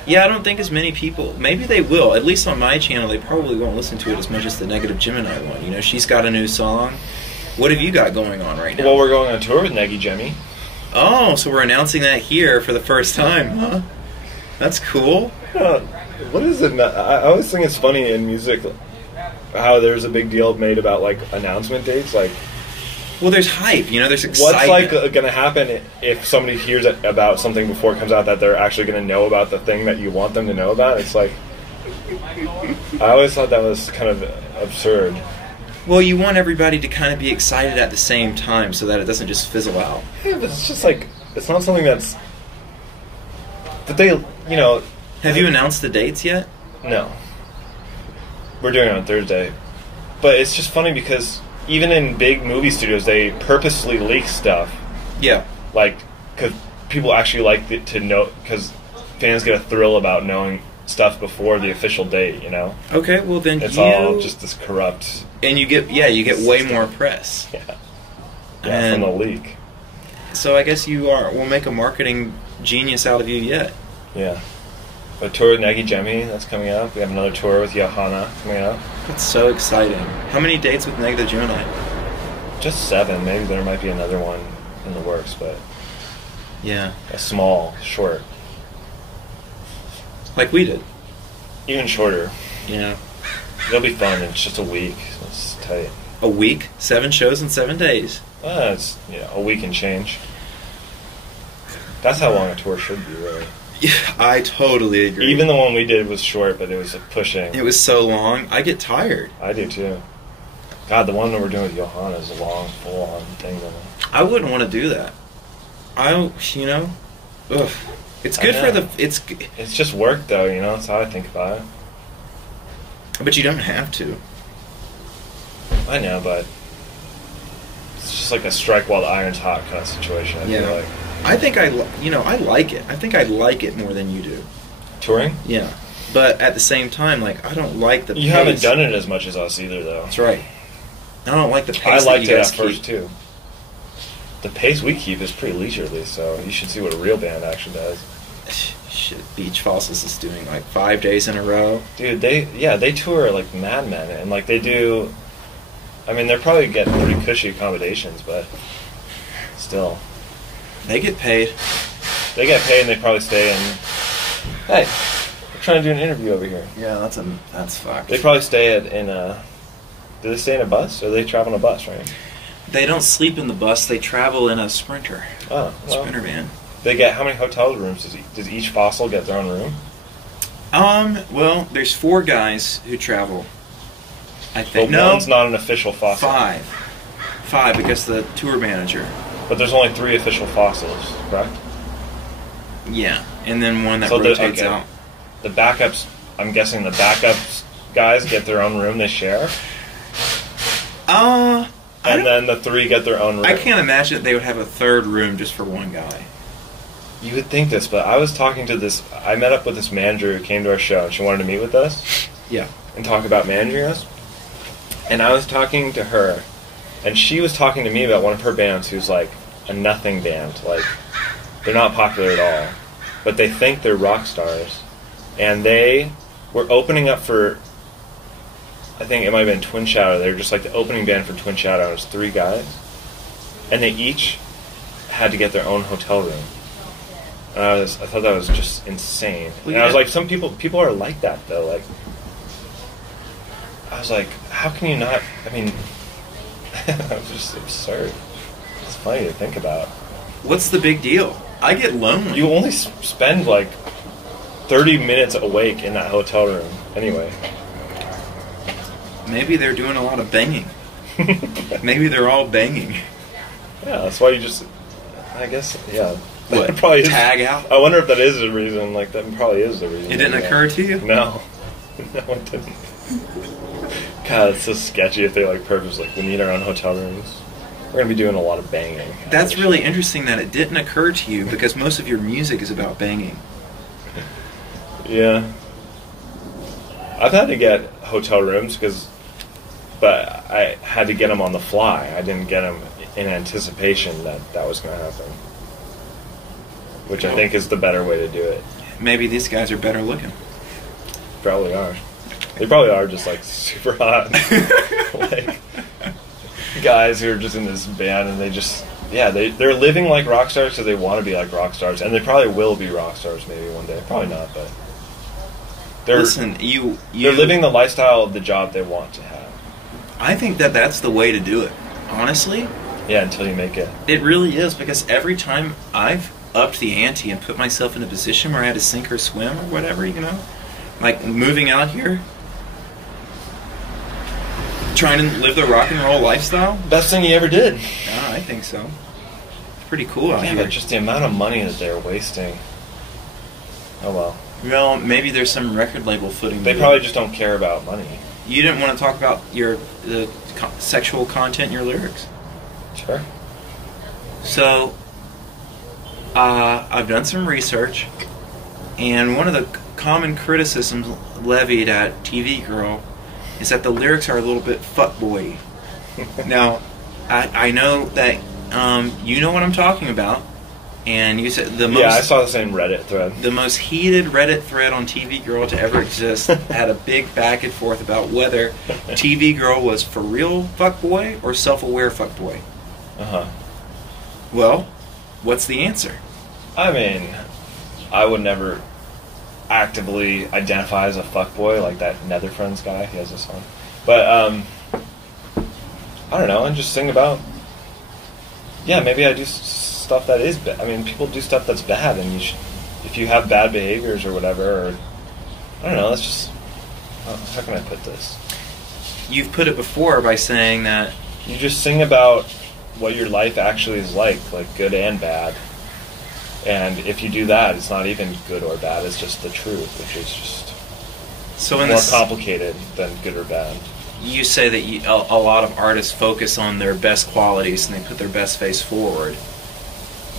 don't think as many people. Maybe they will. At least on my channel, they probably won't listen to it as much as the Negative Gemini one. She's got a new song. What have you got going on right now? Well, we're going on tour with Negi Jemmy. Oh, so we're announcing that here for the first time, huh? That's cool. What is it? I always think it's funny in music how there's a big deal made about like announcement dates. Like, well, there's hype. There's excitement. What's like going to happen if somebody hears about something before it comes out that they're actually going to know about the thing that you want them to know about? It's like, I always thought that was kind of absurd. Well, you want everybody to kind of be excited at the same time so that it doesn't just fizzle out. Yeah, but it's just like, it's not something that's... But they, Have you announced the dates yet? No. We're doing it on Thursday. But it's just funny because even in big movie studios, they purposely leak stuff. Yeah. Like, because people actually like to know, because fans get a thrill about knowing stuff before the official date, Okay, well then it's all just this corrupt... And you get way more press. Yeah, from the leak. So I guess we'll make a marketing genius out of you yet. Yeah. A tour with Negi Jemmy, that's coming up. We have another tour with Johanna coming up. That's so exciting. How many dates with Negative Gemini? Just 7. Maybe there might be another one in the works, but... Yeah. A small, short. Like we did. Even shorter. Yeah. It'll be fun. It's just a week. So it's tight. A week? 7 shows in 7 days. It's a week and change. That's how long a tour should be, really. Yeah, I totally agree. Even the one we did was short, but it was pushing. It was so long. I get tired. I do too. God, the one that we're doing with Johanna is a long, full-on thing. I wouldn't want to do that. Ugh. It's good for the... It's just work, though, That's how I think about it. But you don't have to. I know, but it's just like a strike while the iron's hot kind of situation. I feel like. I think I like it. I think I like it more than you do. Touring? Yeah. But at the same time, like, I don't like the pace. You haven't done it as much as us either, though. That's right. I don't like the pace I liked that you it guys at first, too. The pace we keep is pretty leisurely, so you should see what a real band actually does. Shit, Beach Fossils is doing like 5 days in a row. Dude, they tour like madmen, and like they do... I mean, they're probably getting pretty cushy accommodations, but still. They get paid. They get paid and they probably stay in... Hey, we're trying to do an interview over here. Yeah, that's fucked. They probably stay do they stay in a bus, or they travel in a bus, right? They don't sleep in the bus. They travel in a Sprinter. Oh, well, Sprinter van. They get, how many hotel rooms does each fossil get their own room? Well, there's 4 guys who travel. I think. But No, one's not an official fossil. 5 because the tour manager. But there's only 3 official fossils, correct? Yeah, and then one that So rotates out. The backups, I'm guessing the backups guys get their own room they share? And then the 3 get their own room. I can't imagine that they would have a 3rd room just for one guy. You would think this, but I was talking to I met up with this manager who came to our show, and she wanted to meet with us. Yeah. And talk about managing us. And I was talking to her, and she was talking to me about one of her bands who's like a nothing band. Like, they're not popular at all, but they think they're rock stars. And they were opening up for, I think it might have been Twin Shadow. They were just like the opening band for Twin Shadow. It was 3 guys. And they each had to get their own hotel room. And I thought that was just insane. Well, and I was like, some people are like that, though. Like, I was like, how can you not? I mean, it was just absurd. It's funny to think about. What's the big deal? I get lonely. You only spend like 30 minutes awake in that hotel room, anyway. Maybe they're doing a lot of banging. Maybe they're all banging. Yeah, that's why you just. I guess, yeah. What? That probably is, tag out? I wonder if that is the reason. Like, that probably is the reason. It didn't occur to you? No. No, it didn't. God, it's so sketchy if they like purpose, like, we need our own hotel rooms. We're going to be doing a lot of banging. That's really interesting that it didn't occur to you, because most of your music is about banging. Yeah. I've had to get hotel rooms, but I had to get them on the fly. I didn't get them in anticipation that was going to happen. Which I think is the better way to do it. Maybe these guys are better looking. Probably are. They probably are just like super hot. Like guys who are just in this band and they just, yeah, they're living like rock stars because they want to be like rock stars. And they probably will be rock stars maybe one day. Probably not, but they're living the lifestyle of the job they want to have. I think that's the way to do it. Honestly. Yeah, until you make it. It really is, because every time I've upped the ante and put myself in a position where I had to sink or swim or whatever, you know, like moving out here, trying to live the rock and roll lifestyle. Best thing you ever did. Yeah, I think so. It's pretty cool out yeah, here. But just the amount of money that they're wasting. Oh well. Well, maybe there's some record label footing. They probably just don't care about money. You didn't want to talk about the sexual content in your lyrics. Sure. So, I've done some research, and one of the common criticisms levied at TV Girl is that the lyrics are a little bit fuckboy. Now, I know that you know what I'm talking about, and you said yeah, I saw the same Reddit thread. The most heated Reddit thread on TV Girl to ever exist had a big back and forth about whether TV Girl was for real fuckboy or self-aware fuckboy. Uh-huh. Well, what's the answer? I mean, I would never actively identify as a fuckboy like that Nether Friends guy. He has a song. But, I don't know, and just sing about, yeah, maybe I do stuff that is bad. I mean, people do stuff that's bad, and you should, if you have bad behaviors or whatever, or, I don't know, that's just, how can I put this? You've put it before by saying that you just sing about what your life actually is like good and bad. And if you do that, it's not even good or bad, it's just the truth, which is just more complicated than good or bad. You say that a lot of artists focus on their best qualities and they put their best face forward,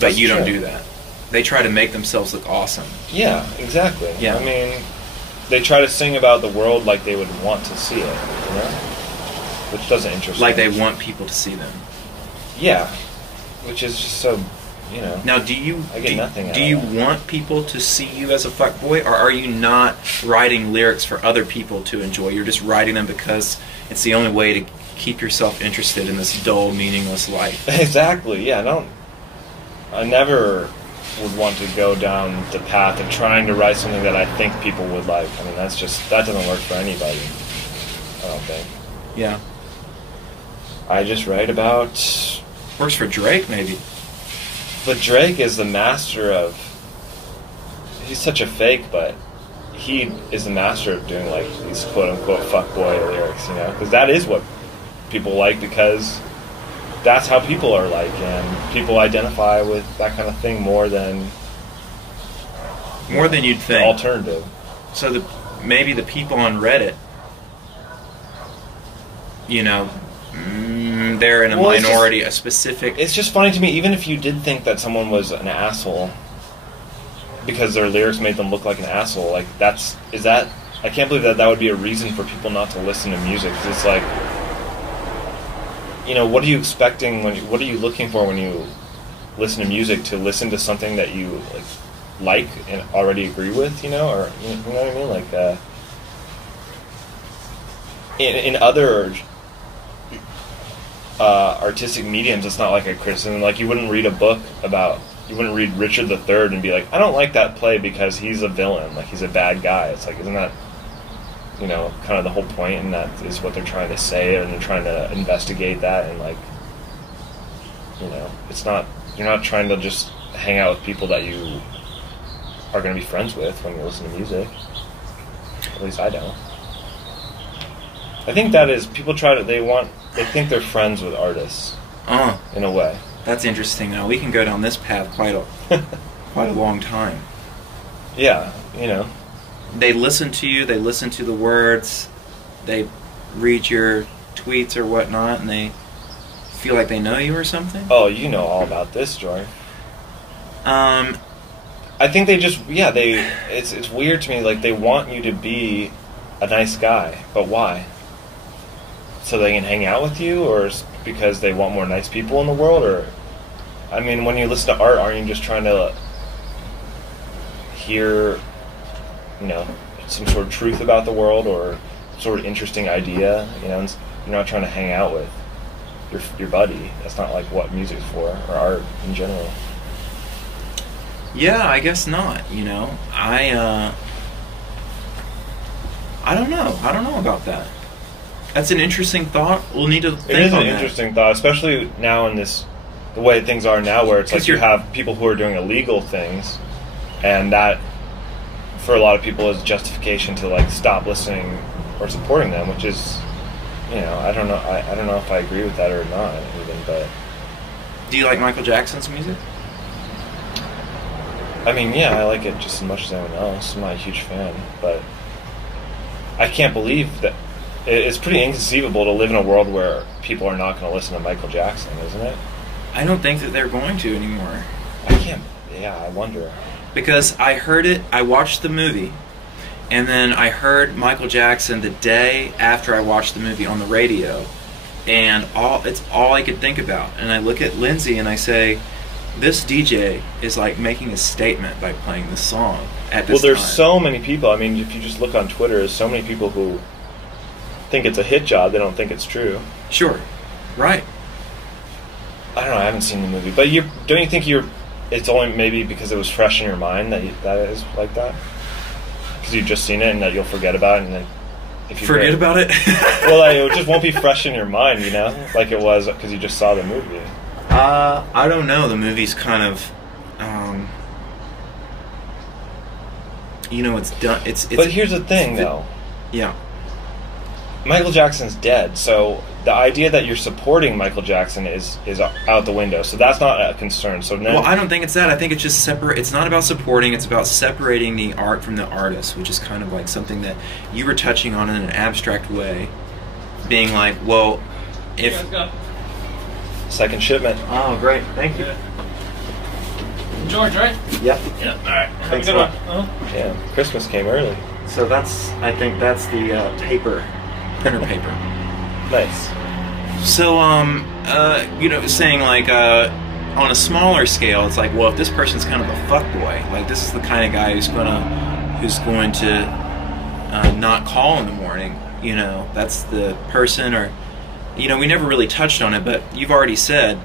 but you don't do that. They try to make themselves look awesome. Yeah, exactly. Yeah. I mean, they try to sing about the world like they would want to see it, you know? Which doesn't interest Like me. they want people to see them. Yeah, which is just so, you know. Now, do you want people to see you as a fuckboy, or are you not writing lyrics for other people to enjoy? You're just writing them because it's the only way to keep yourself interested in this dull, meaningless life. Exactly. Yeah. I never would want to go down the path of trying to write something that I think people would like. I mean, that doesn't work for anybody, I don't think. Yeah. I just write about... Works for Drake, maybe. But Drake is the master of... He's such a fake, but he is the master of doing, like, these quote-unquote fuckboy lyrics, you know? Because that is what people like, because that's how people are like, and people identify with that kind of thing more than you'd think. Alternative. So maybe the people on Reddit, you know, they're in a minority, a specific... It's just funny to me, even if you did think that someone was an asshole because their lyrics made them look like an asshole, like, I can't believe that would be a reason for people not to listen to music, because it's like, you know, what are you expecting what are you looking for when you listen to music? To listen to something that you like and already agree with, you know, or you know what I mean? Like, in other artistic mediums, it's not like a criticism. Like, you wouldn't read Richard III and be like, I don't like that play because he's a villain, like he's a bad guy. It's like, isn't that, you know, kind of the whole point, and that is what they're trying to say, and they're trying to investigate that, and, like, you know, you're not trying to just hang out with people that you are going to be friends with when you listen to music. At least I don't. I think that is, people they think they're friends with artists. In a way. That's interesting. Now, we can go down this path quite a long time. Yeah, you know. They listen to you, they listen to the words, they read your tweets or whatnot, and they feel like they know you or something? Oh, you know all about this, Joy. I think they just, it's weird to me, like, they want you to be a nice guy, but why? So they can hang out with you, or because they want more nice people in the world, or... I mean, when you listen to art, aren't you just trying to hear, you know, some sort of truth about the world, or some sort of interesting idea, you know? And you're not trying to hang out with your buddy. That's not, like, what music's for, or art in general. Yeah, I guess not, you know. I don't know. I don't know about that. That's an interesting thought. We'll need to think on that. It is an interesting thought, especially now in the way things are now, where it's like you have people who are doing illegal things, and that, for a lot of people, is justification to, like, stop listening or supporting them, which is, you know, I don't know. I don't know if I agree with that or not, even, but... Do you like Michael Jackson's music? I mean, yeah, I like it just as much as anyone else. I'm not a huge fan, but I can't believe that... It's pretty inconceivable to live in a world where people are not going to listen to Michael Jackson, isn't it? I don't think that they're going to anymore. I wonder. Because I heard it, I watched the movie, and then I heard Michael Jackson the day after I watched the movie on the radio, and it's all I could think about. And I look at Lindsay and I say, this DJ is, like, making a statement by playing this song at this time. Well, there's so many people. I mean, if you just look on Twitter, there's so many people who think it's a hit job. They don't think it's true. Sure. Right. I don't know. I haven't seen the movie, but don't you think it's only maybe because it was fresh in your mind that is like that? Because you've just seen it and that you'll forget about it, and then if you forget about it. Well, like, it just won't be fresh in your mind, you know, like it was because you just saw the movie. I don't know. The movie's kind of, you know, it's done. It's. But here's the thing, though. Yeah. Michael Jackson's dead, so the idea that you're supporting Michael Jackson is out the window. So that's not a concern. So well, I don't think it's that. I think it's just separate. It's not about supporting. It's about separating the art from the artist, which is kind of like something that you were touching on in an abstract way, being like, well, if second shipment. Oh, great! Thank you. George, right? Yep. Yeah. All right. Thanks a lot. Yeah, Christmas came early. So I think that's the printer paper. Nice. So, you know, saying, like, on a smaller scale, it's like, well, if this person's kind of a fuckboy, like, this is the kind of guy who's going to not call in the morning, you know, that's the person, or, you know, we never really touched on it, but you've already said,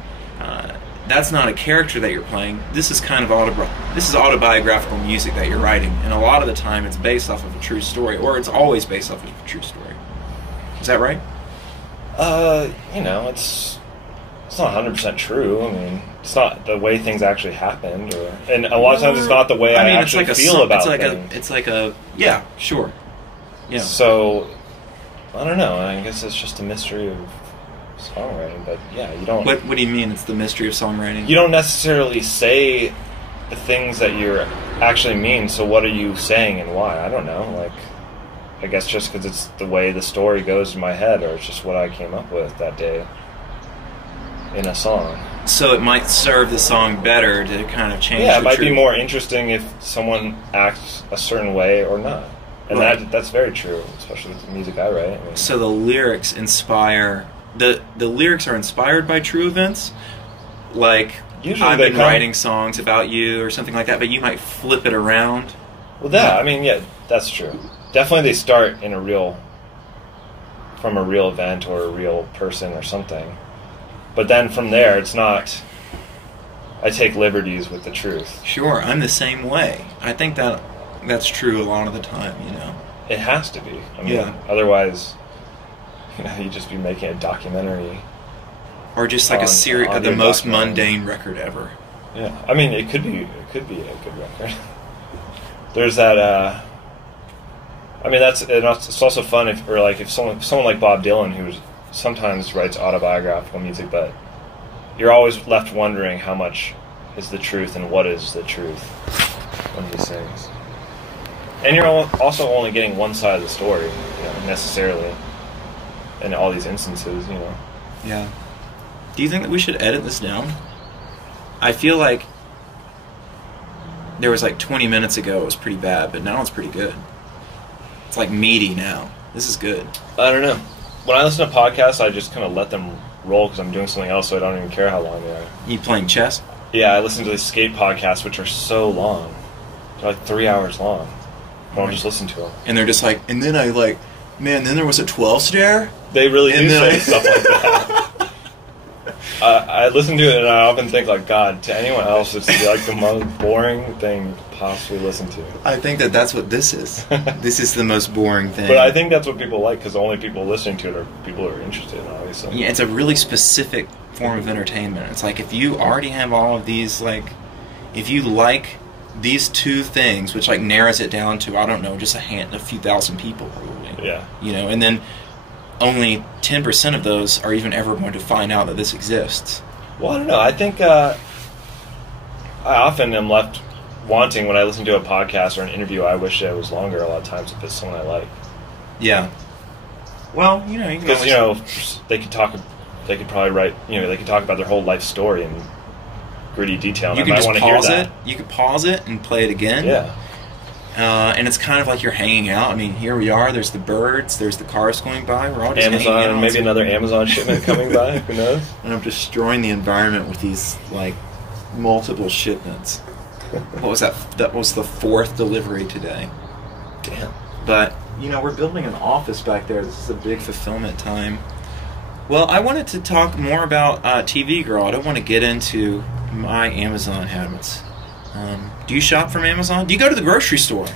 that's not a character that you're playing. This is kind of autobiographical music that you're writing, and a lot of the time it's based off of a true story, or it's always based off of a true story. Is that right? It's not 100% true. I mean, it's not the way things actually happened, and a lot of times it's not the way I actually feel about things. Yeah, sure. Yeah. So, I don't know. I guess it's just a mystery of songwriting, but yeah, you don't... What do you mean it's the mystery of songwriting? You don't necessarily say the things that you actually mean, so what are you saying and why? I don't know, like... I guess just because it's the way the story goes in my head, or it's just what I came up with that day in a song. So it might serve the song better to kind of change. Yeah, it might be more interesting if someone acts a certain way or not, and that's very true, especially with the music I write. I mean, so the lyrics inspire the lyrics are inspired by true events, like usually I've been writing songs about you or something like that, but you might flip it around. Well, yeah, that's true. Definitely, they start in from a real event or a real person or something. But then from there, it's not... I take liberties with the truth. Sure, I'm the same way. I think that's true a lot of the time, you know. It has to be. I mean, otherwise, you'd just be making a documentary. Or just like a series of the most mundane record ever. Yeah, I mean, it could be a good record. There's that... I mean, it's also fun if someone like Bob Dylan, who sometimes writes autobiographical music, but you're always left wondering how much is the truth and what is the truth when he sings. And you're also only getting one side of the story, necessarily, in all these instances, Yeah. Do you think that we should edit this down? I feel like there was 20 minutes ago it was pretty bad, but now it's pretty good. It's meaty now. This is good. I don't know. When I listen to podcasts, I just kind of let them roll because I'm doing something else, so I don't even care how long they are. You playing chess? Yeah, I listen to these skate podcasts, which are so long. They're 3 hours long. I'll just listen to them. And they're just and then man, then there was a 12 stair? They really do say stuff like that. I listen to it and I often think, God, to anyone else, it's the most boring thing to possibly listen to. I think that's what this is. This is the most boring thing. But I think that's what people like, because the only people listening to it are people who are interested, obviously. Yeah, it's a really specific form of entertainment. It's if you already have all of these, if you like these two things, which narrows it down to, I don't know, just a few thousand people, probably. Yeah. And then only 10% of those are even ever going to find out that this exists. Well, I don't know. I think I often am left wanting, when I listen to a podcast or an interview, I wish it was longer a lot of times if it's someone I like. Yeah. Well, you can because, they could probably write, they could talk about their whole life story in gritty detail. You can just pause it. You could pause it and play it again. Yeah. And it's kind of like you're hanging out. I mean, here we are. There's the birds. There's the cars going by. We're all just hanging out. Maybe another Amazon shipment coming by. Who knows? And I'm destroying the environment with these multiple shipments. What was that? That was the 4th delivery today. Damn. But we're building an office back there. This is a big fulfillment time. Well, I wanted to talk more about TV Girl. I don't want to get into my Amazon habits. Do you shop from Amazon? Do you go to the grocery store?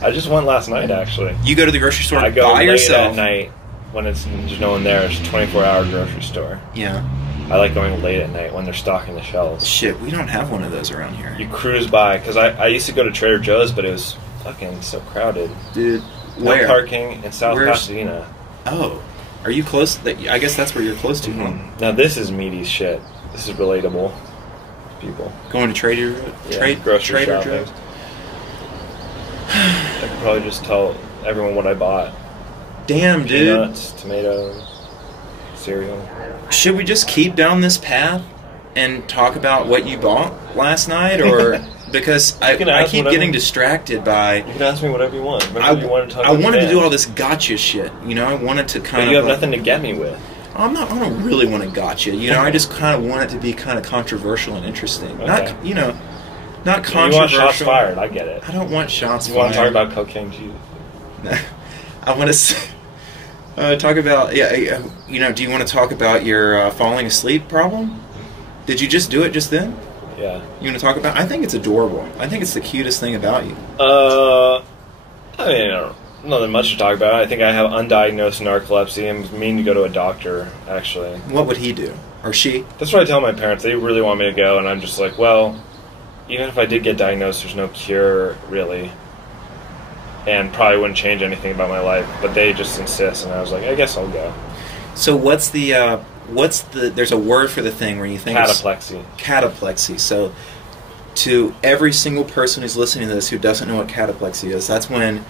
I just went last night, actually. You go to the grocery store by yourself? I go late at night when there's no one there. It's a 24-hour grocery store. Yeah. I like going late at night when they're stocking the shelves. Shit, we don't have one of those around here. You cruise by, because I used to go to Trader Joe's, but it was fucking so crowded. Dude, no parking in South Pasadena. Oh. Are you close? I guess that's where you're close to, huh? Now, this is meaty shit. This is relatable. People going to Trader Joe's. I could probably just tell everyone what I bought. Damn, dude. Peanuts, tomatoes, cereal. Should we just keep down this path and talk about what you bought last night, or because I keep getting distracted by... You can ask me whatever you want. Remember you wanted to talk I wanted to do all this gotcha shit. I wanted to kind of... But you have nothing to get me with. I don't really want to gotcha. I just kind of want it to be kind of controversial and interesting. Okay. Not controversial. You want shots fired, I get it. I don't want shots fired. You want to talk about cocaine juice? I want to say... Talk about you know. Do you want to talk about your falling asleep problem? Did you just do it just then? Yeah. You want to talk about? I think it's adorable. I think it's the cutest thing about you. I mean, nothing much to talk about. I think I have undiagnosed narcolepsy. I'm meaning to go to a doctor, actually. What would he do? Or she? That's what I tell my parents. They really want me to go, and I'm just like, well, even if I did get diagnosed, there's no cure, really. And probably wouldn't change anything about my life, but they just insist, and I was like, I guess I'll go. So what's the there's a word for the thing where you think Cataplexy. Cataplexy. So to every single person who's listening to this who doesn't know what cataplexy is, that's when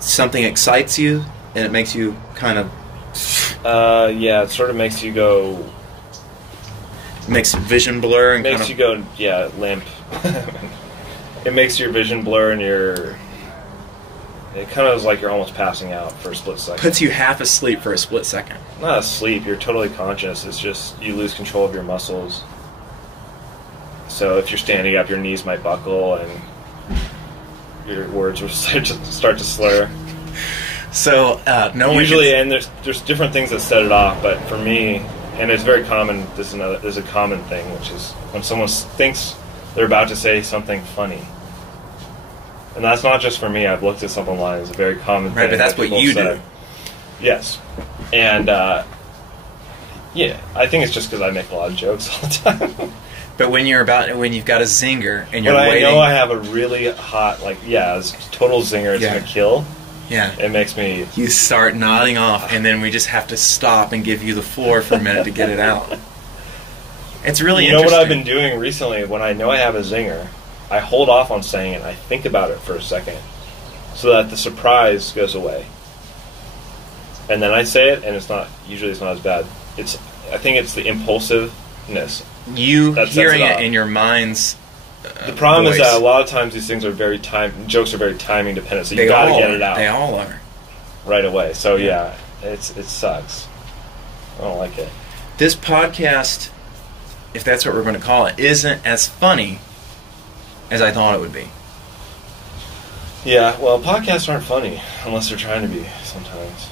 something excites you and it makes you kind of yeah, it sort of makes you go, makes vision blur and makes you go, yeah, limp. It makes your vision blur and it kind of is like you're almost passing out for a split second. puts you half asleep for a split second. Not asleep, you're totally conscious. It's just you lose control of your muscles. So if you're standing up, your knees might buckle and your words will start to slur. So no one Usually, and there's different things that set it off, but for me, and it's very common. This is a common thing, which is when someone thinks they're about to say something funny. And that's not just for me. I've looked this up online. It's a very common thing. Right, but that's what you do. Yes. And, yeah, I think it's just because I make a lot of jokes all the time. But when you've got a zinger and you're when waiting... I know I have a really hot, it's total zinger, it's going to kill. Yeah. It makes me... You start nodding off, and then we just have to stop and give you the floor for a minute to get it out. It's really interesting. You know what I've been doing recently? When I know I have a zinger, I hold off on saying it. I think about it for a second so that the surprise goes away. And then I say it, and usually it's not as bad. I think it's the impulsiveness. You hearing it in your mind's the problem voice. is that a lot of times these things are jokes are very timing dependent, so you gotta get it out. They all are. Right away. So yeah, it sucks. I don't like it. This podcast, if that's what we're going to call it, isn't as funny as I thought it would be. Yeah, well, podcasts aren't funny unless they're trying to be sometimes.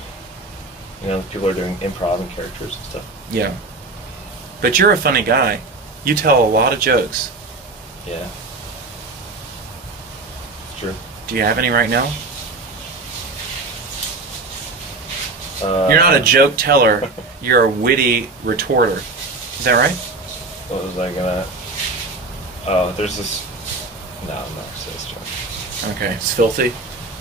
You know, people are doing improv and characters and stuff. Yeah. But you're a funny guy. You tell a lot of jokes. Yeah. It's true. Do you have any right now? You're not a joke teller. You're a witty retorter. Is that right? What was I gonna... Oh, there's this... No, I'm not gonna say this joke. Okay, it's filthy.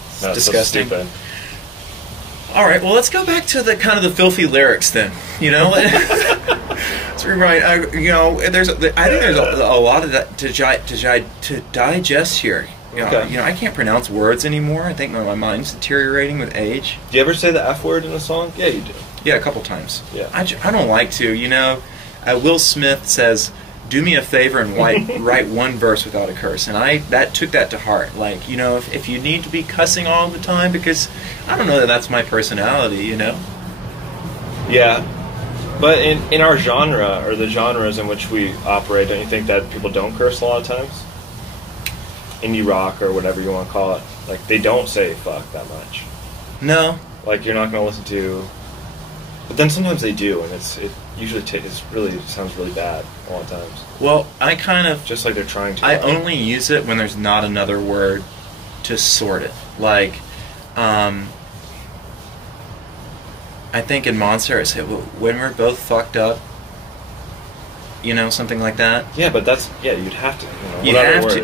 It's no, disgusting. It's so stupid. All right, well, let's go back to the kind of the filthy lyrics then. You know, let's rewrite. I think there's a lot of that to digest here. Okay. You know, I can't pronounce words anymore. I think my mind's deteriorating with age. Do you ever say the F word in a song? Yeah, you do. Yeah, a couple times. Yeah. I don't like to. You know, Will Smith says, "Do me a favor and write one verse without a curse," and I took that to heart. Like, you know, if you need to be cussing all the time, because I don't know that that's my personality. You know. Yeah, but in our genre or the genres in which we operate, don't you think that people don't curse a lot of times? Indie rock or whatever you want to call it, like they don't say fuck that much. No. Like you're not going to listen to, but then sometimes they do, and it usually sounds really bad a lot of times. Well, I kind of just like they're trying to. I only use it when there's not another word to sort it. Like, I think in Monster I said, well, when we're both fucked up. You know, something like that. Yeah, but you'd have to. You have to.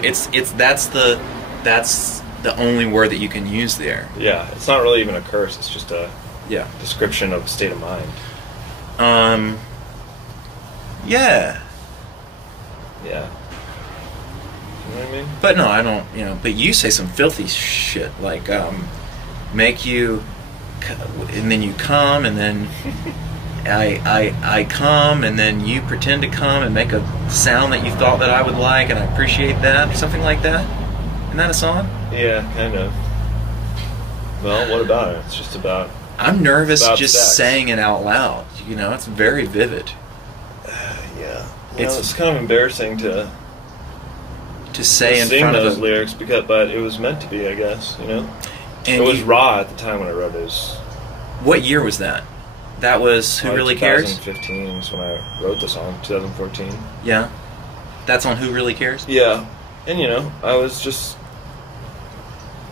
That's the only word that you can use there. Yeah, it's not really even a curse. It's just a description of a state of mind. Yeah. Yeah. You know what I mean? But no, I don't. You know, but you say some filthy shit like make you, and then you come, and then. I come, and then you pretend to come and make a sound that you thought that I would like, and I appreciate that, or something like that. Isn't that a song? Yeah, kind of. Well, what about it? It's just about... I'm nervous just sex. saying it out loud. You know, it's very vivid. Yeah. It's kind of embarrassing to say in sing front those of lyrics, but it was meant to be, I guess, you know? And it was raw at the time when I wrote it. What year was that? That was Who Really Cares? 2015 is when I wrote the song. 2014. Yeah. That's on Who Really Cares? Yeah. And, you know, I was just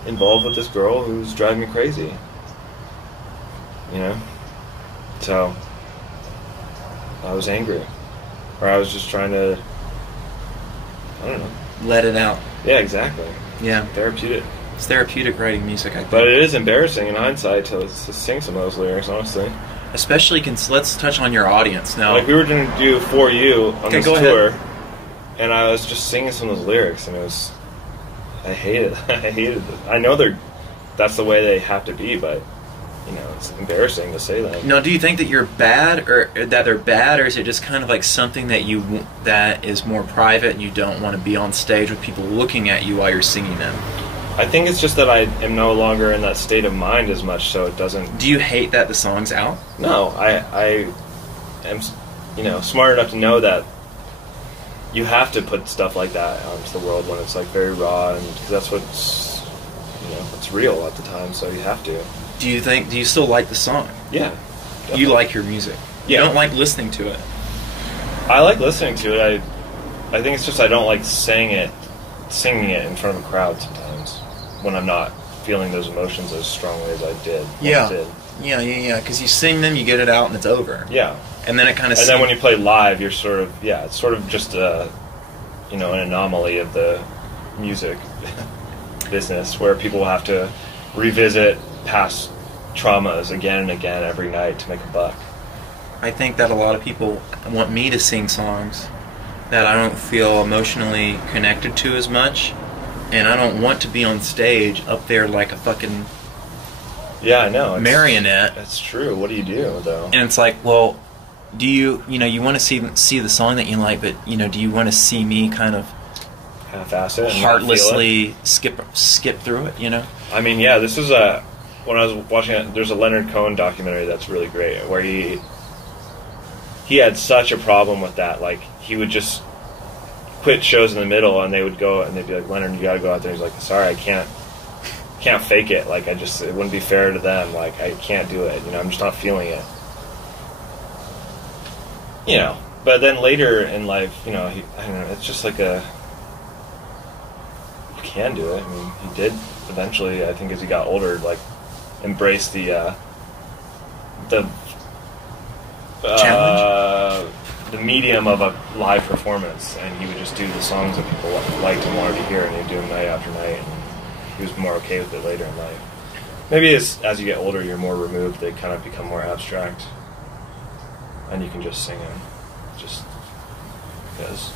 involved with this girl who's driving me crazy. You know? So, I was angry. Or I was just trying to, I don't know. Let it out. Yeah, exactly. Yeah. Therapeutic. It's therapeutic writing music, I think. But it is embarrassing in hindsight to sing some of those lyrics, honestly. Especially, let's touch on your audience now. Like, we were going to do For You on this go tour, ahead. and I was just singing some of those lyrics, and it was, I hated it. I hated it. I know that's the way they have to be, but, you know, it's embarrassing to say that. Now, do you think that you're bad, or that they're bad, or is it just kind of like something that is more private and you don't want to be on stage with people looking at you while you're singing them? I think it's just that I am no longer in that state of mind as much, so it doesn't... Do you hate that the song's out? No, I am, you know, smart enough to know that you have to put stuff like that out into the world when it's like very raw, and cause that's what's, you know, it's real at the time, so you have to. Do you still like the song? Yeah. Definitely. You like your music? You don't like listening to it? I like listening to it. I think it's just I don't like singing it in front of a crowd sometimes when I'm not feeling those emotions as strongly as I did. Yeah. Yeah, because you sing them, you get it out, and it's over. Yeah. And then it kind of... And then when you play live, you're sort of... Yeah, it's sort of just a... You know, an anomaly of the music business where people have to revisit past traumas again and again every night to make a buck. I think that a lot of people want me to sing songs that I don't feel emotionally connected to as much, and I don't want to be on stage up there like a fucking... Yeah, I know. Marionette. That's true. What do you do, though? And it's like, well, do you know, you want to see the song that you like, but, you know, do you want to see me kind of half-ass it and heartlessly skip through it, you know? I mean, yeah, this is when I was watching it, there's a Leonard Cohen documentary that's really great, where he had such a problem with that. Like, he would just quit shows in the middle, and they would go, and they'd be like, Leonard, you gotta go out there. He's like, sorry, I can't fake it. Like, it wouldn't be fair to them. Like, I can't do it. You know, I'm just not feeling it. You know, but then later in life, you know, I don't know, it's just like you can do it. I mean, he did eventually, I think, as he got older, like, embrace the medium of a live performance, and he would just do the songs that people liked and wanted to hear, and he'd do them night after night, and he was more okay with it later in life. Maybe as you get older, you're more removed, they kind of become more abstract, and you can just sing them just because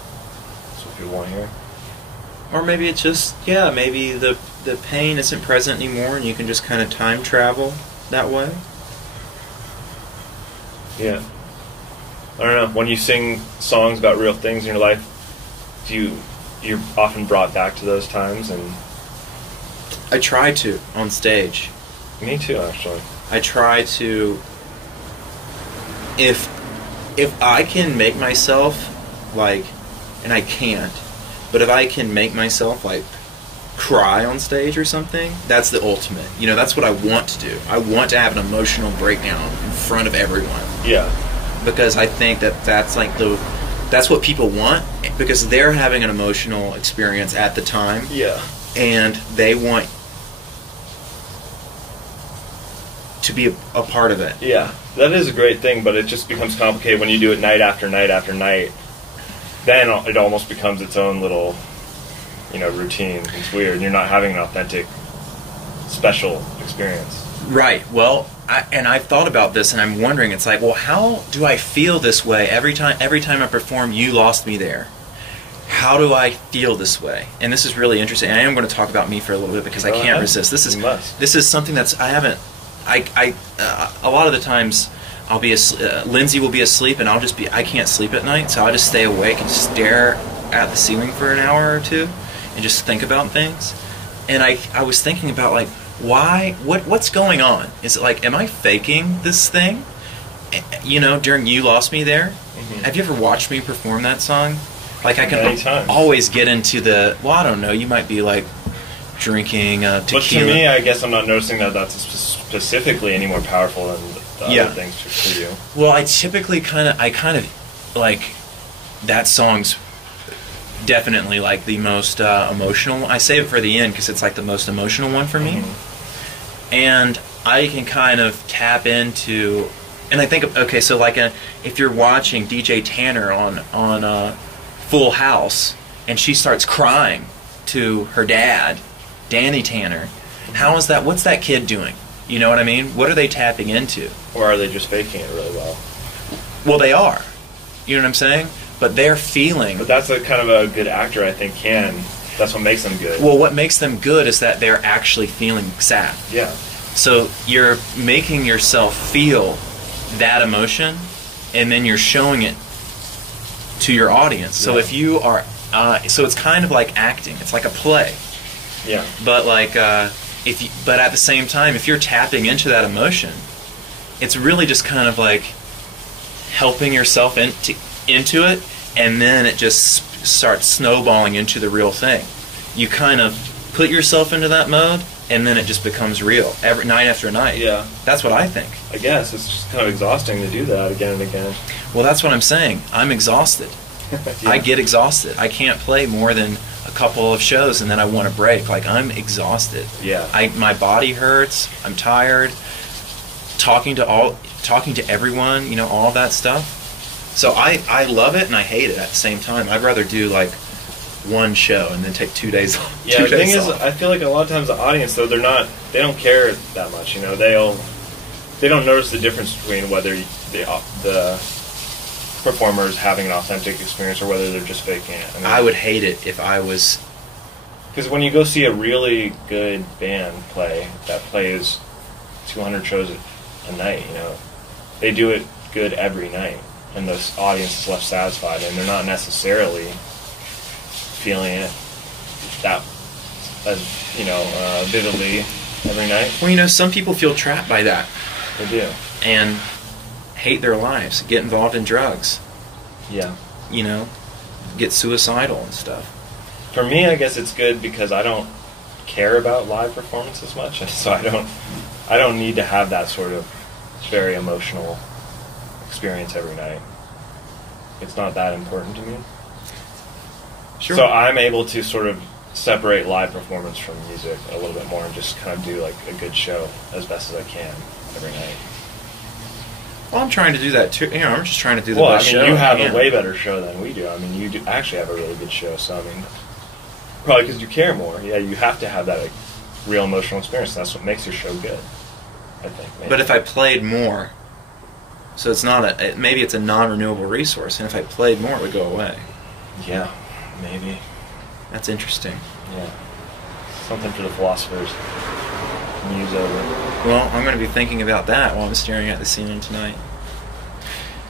that's what people want to hear. Or maybe it's just, yeah, maybe the pain isn't present anymore, and you can just kind of time travel that way. Yeah. I don't know. When you sing songs about real things in your life, you're often brought back to those times? And I try to on stage. Me too, actually. I try to. If I can make myself, like, and I can't, but if I can make myself, like, cry on stage or something, that's the ultimate. You know, that's what I want to do. I want to have an emotional breakdown in front of everyone. Yeah. Because I think that's like that's what people want, because they're having an emotional experience at the time. Yeah. And they want to be a part of it. Yeah. That is a great thing, but it just becomes complicated when you do it night after night after night. Then it almost becomes its own little, you know, routine. It's weird. You're not having an authentic, special experience. Right. Well, I've thought about this, and I'm wondering, it's like, well, how do I feel this way every time I perform You Lost Me There? How do I feel this way? And this is really interesting. I am going to talk about me for a little bit because I can't resist. This is something that's a lot of the times I'll be Lindsay will be asleep, and I can't sleep at night, so I'll just stay awake and stare at the ceiling for an hour or two and just think about things. And I was thinking about, like, why? What's going on? Is it like, am I faking this thing? You know, during You Lost Me There? Mm-hmm. Have you ever watched me perform that song? Like, I can always get into well, I don't know, you might be like, drinking tequila. But to me, I guess I'm not noticing that that's specifically any more powerful than the other things for you. Well, I typically kind of like that song's definitely like the most emotional. I save it for the end because it's like the most emotional one for me, and I can kind of tap into. And I think, okay, so like if you're watching DJ Tanner on Full House, and she starts crying to her dad, Danny Tanner, how is that? What's that kid doing? You know what I mean? What are they tapping into? Or are they just faking it really well? Well, they are. You know what I'm saying? But they're feeling. But that's a kind of a good actor, I think, can. That's what makes them good. Well, what makes them good is that they're actually feeling sad. Yeah. So you're making yourself feel that emotion, and then you're showing it to your audience. So if you are, so it's kind of like acting. It's like a play. Yeah. But like, but at the same time, if you're tapping into that emotion, it's really just kind of like helping yourself into it, and then it just starts snowballing into the real thing. You kind of put yourself into that mode, and then it just becomes real every night after night. Yeah. That's what I think. I guess it's just kind of exhausting to do that again and again. Well, that's what I'm saying. I'm exhausted. Yeah. I get exhausted. I can't play more than a couple of shows and then I want to break. Like, I'm exhausted. Yeah. My body hurts. I'm tired. Talking to everyone, you know, all of that stuff. So I love it and I hate it at the same time. I'd rather do like one show and then take 2 days off. Yeah, the thing is, I feel like a lot of times the audience, though, they don't care that much. You know, they don't notice the difference between whether the performer is having an authentic experience or whether they're just faking it. I mean, I would hate it if I was. Because when you go see a really good band play that plays 200 shows a night, you know, they do it good every night, and the audience is left satisfied, and they're not necessarily feeling it that as vividly every night. Well, you know, some people feel trapped by that. They do. And hate their lives, get involved in drugs. Yeah. You know, get suicidal and stuff. For me, I guess it's good because I don't care about live performance as much, so I don't need to have that sort of very emotional experience every night. It's not that important to me. Sure. So I'm able to sort of separate live performance from music a little bit more and just kind of do like a good show as best as I can every night. Well, I'm trying to do that too. You know, I'm just trying to do the best show. You have a way better show than we do. I mean, you do actually have a really good show. So I mean, probably because you care more. Yeah, you have to have that like, real emotional experience. That's what makes your show good, I think. Maybe. But if I played more, so it's not maybe it's a non-renewable resource, and if I played more, it would go away. Yeah, maybe. That's interesting. Yeah, something for the philosophers. Muse over. Well, I'm going to be thinking about that while I'm staring at the ceiling tonight.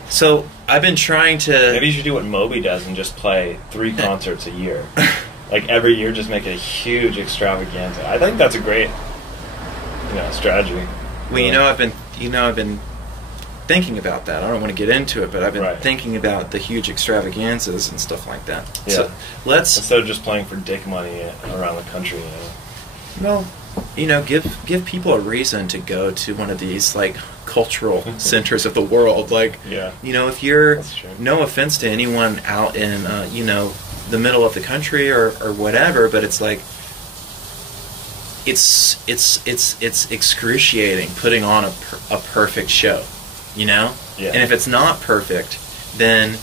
So I've been trying to. Maybe you should do what Moby does and just play 3 concerts a year. Like every year, just make it a huge extravaganza. I think that's a great, strategy. Well, I've been thinking about that. I don't want to get into it, but I've been thinking about the huge extravaganzas and stuff like that. Yeah. So instead of just playing for dick money around the country. Well, give people a reason to go to one of these like cultural centers of the world. Like, if you're, no offense to anyone out in the middle of the country or whatever, but it's like it's excruciating putting on a perfect show, Yeah. And if it's not perfect, then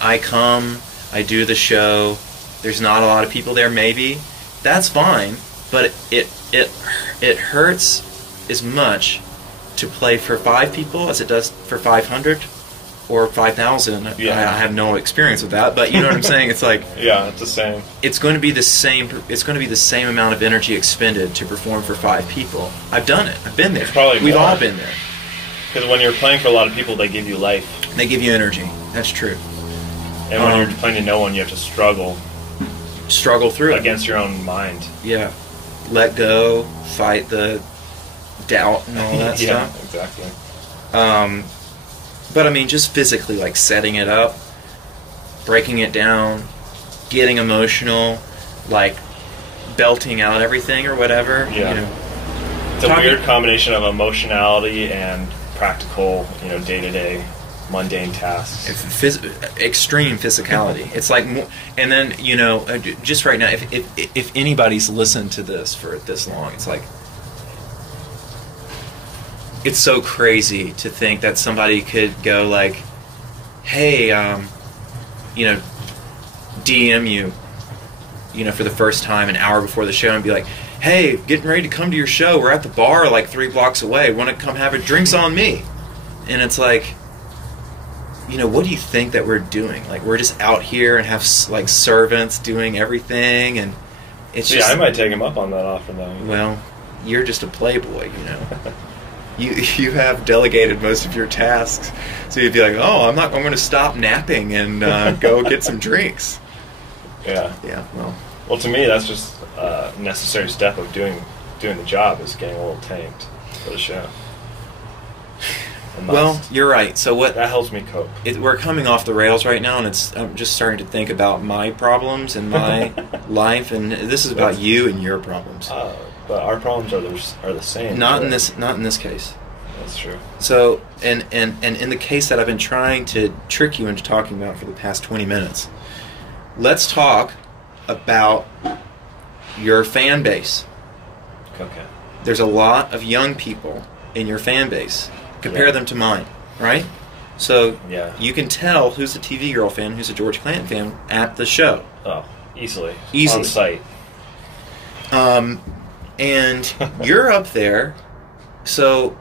I come, I do the show. There's not a lot of people there. Maybe that's fine, but it hurts as much to play for 5 people as it does for 500 or 5,000. Yeah. I have no experience with that, but you know what I'm saying. It's like it's the same. It's going to be the same. It's going to be the same amount of energy expended to perform for 5 people. I've done it. I've been there. It's probably We've more. all been there. Because when you're playing for a lot of people, they give you life. They give you energy. That's true. And when you're playing to no one, you have to struggle through against your own mind. Yeah. Let go, fight the doubt and all that Yeah, stuff. Exactly. But I mean, just physically, like setting it up, breaking it down, getting emotional, like belting out everything or whatever. Yeah. You know, It's a weird combination of emotionality and practical, day-to-day mundane tasks. Extreme physicality. It's like, and then just right now, if anybody's listened to this for this long, it's like, it's so crazy to think that somebody could go like, hey, DM you, for the first time an hour before the show and be like, hey, getting ready to come to your show. We're at the bar like 3 blocks away. Want to come have a drinks on me? And it's like, what do you think that we're doing? Like, we're just out here and have like servants doing everything, and it's just. I might take him up on that offer though. Well, you're just a playboy, You have delegated most of your tasks, so you'd be like, oh, I'm going to stop napping and go get some drinks. Yeah. Yeah. Well, to me, that's just a necessary step of doing the job, is getting a little tamed for the show. Well, you're right. So that helps me cope. We're coming off the rails right now, and I'm just starting to think about my problems and my life, and this is about you and your problems. But our problems are the same. Not in this case. That's true. So, and in the case that I've been trying to trick you into talking about for the past 20 minutes, let's talk about your fan base. Okay. There's a lot of young people in your fan base. Compare them to mine, right? So you can tell who's a TV Girl fan, who's a George Clanton fan at the show. Oh, easily. On Easily. site. And you're up there, so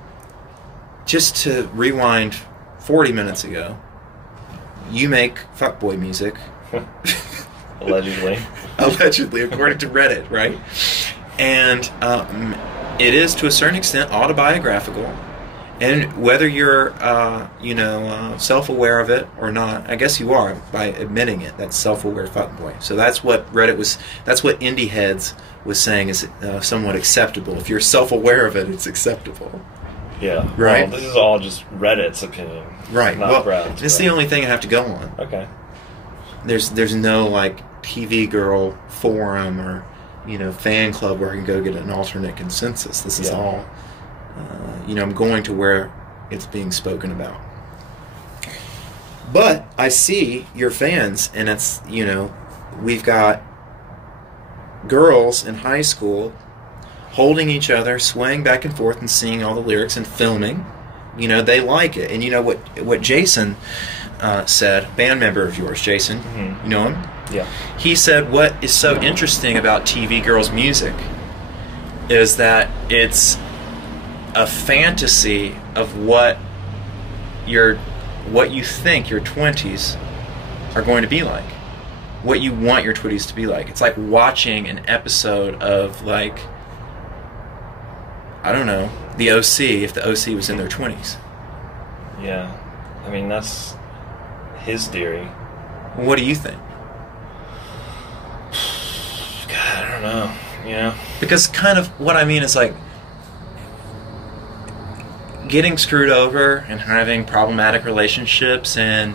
just to rewind 40 minutes ago, you make fuckboy music. Allegedly. Allegedly, according to Reddit, right? And it is, to a certain extent, autobiographical. And whether you're, self-aware of it or not, I guess you are by admitting it. That's self-aware fuckboy. So that's what that's what indie heads was saying is somewhat acceptable. If you're self-aware of it, it's acceptable. Yeah. Right. Well, this is all just Reddit's opinion. Right. Not Brad's. It's the only thing I have to go on. Okay. There's no TV Girl forum or fan club where I can go get an alternate consensus. This is all. I'm going to where it's being spoken about. But I see your fans, and it's, we've got girls in high school holding each other, swaying back and forth and singing all the lyrics and filming. They like it. And what Jason said, band member of yours, Jason, you know him? Yeah. He said what is so interesting about TV Girls music is that it's a fantasy of what you think your 20s are going to be like, what you want your 20s to be like. It's like watching an episode of I don't know, the OC, if the OC was in their 20s. Yeah, I mean that's his theory. What do you think? God, I don't know. Because kind of what I mean is getting screwed over and having problematic relationships and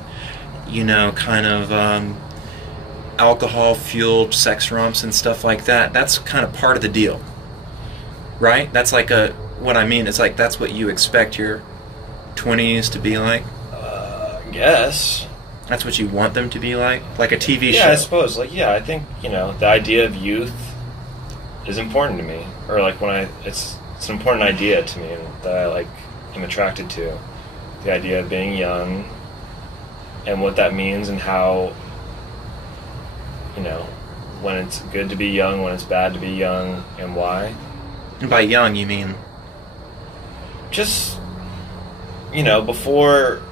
alcohol-fueled sex romps and stuff like that, that's kind of part of the deal, right? That's what I mean is that's what you expect your 20s to be like. I guess that's what you want them to be like a TV show. Yeah, I suppose. I think the idea of youth is important to me, or it's an important idea to me that I am attracted to. The idea of being young and what that means and how, when it's good to be young, when it's bad to be young, and why. And by young, you mean? Just, before,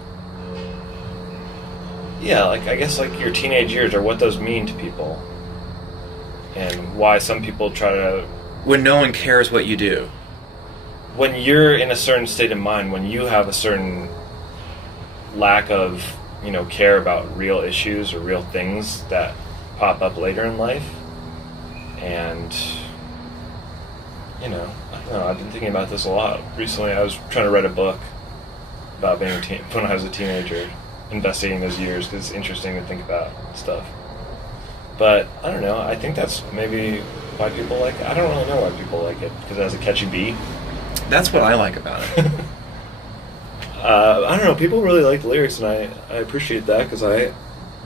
I guess your teenage years, or what those mean to people. And why some people try to... When no one cares what you do. When you're in a certain state of mind, when you have a certain lack of, care about real issues or real things that pop up later in life, and, I don't know, I've been thinking about this a lot. Recently I was trying to write a book about being when I was a teenager, investigating those years, because it's interesting to think about stuff. But, I don't know, I think that's maybe why people like it. I don't really know why people like it because it has a catchy beat. That's what I like about it. I don't know. People really like the lyrics, and I appreciate that because I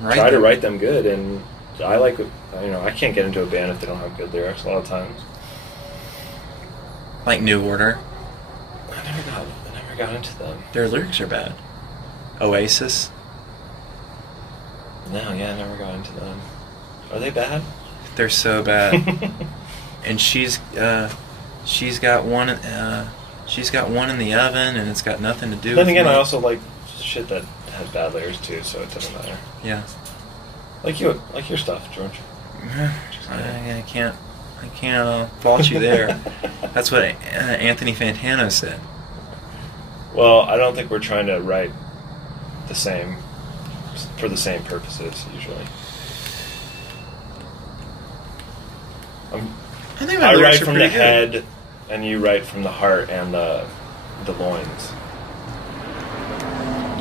try to write them good, and I like, I can't get into a band if they don't have good lyrics a lot of times. Like New Order. I never got into them. Their lyrics are bad. Oasis. No, yeah, I never got into them. Are they bad? They're so bad. And she's got one in the oven, and it's got nothing to do with Then again, me. I also like shit that has bad lyrics too, so it doesn't matter. Yeah. Like your stuff, George. I can't fault you there. That's what Anthony Fantano said. Well, I don't think we're trying to write the same for the same purposes usually. I write from the head, and you write from the heart and the loins.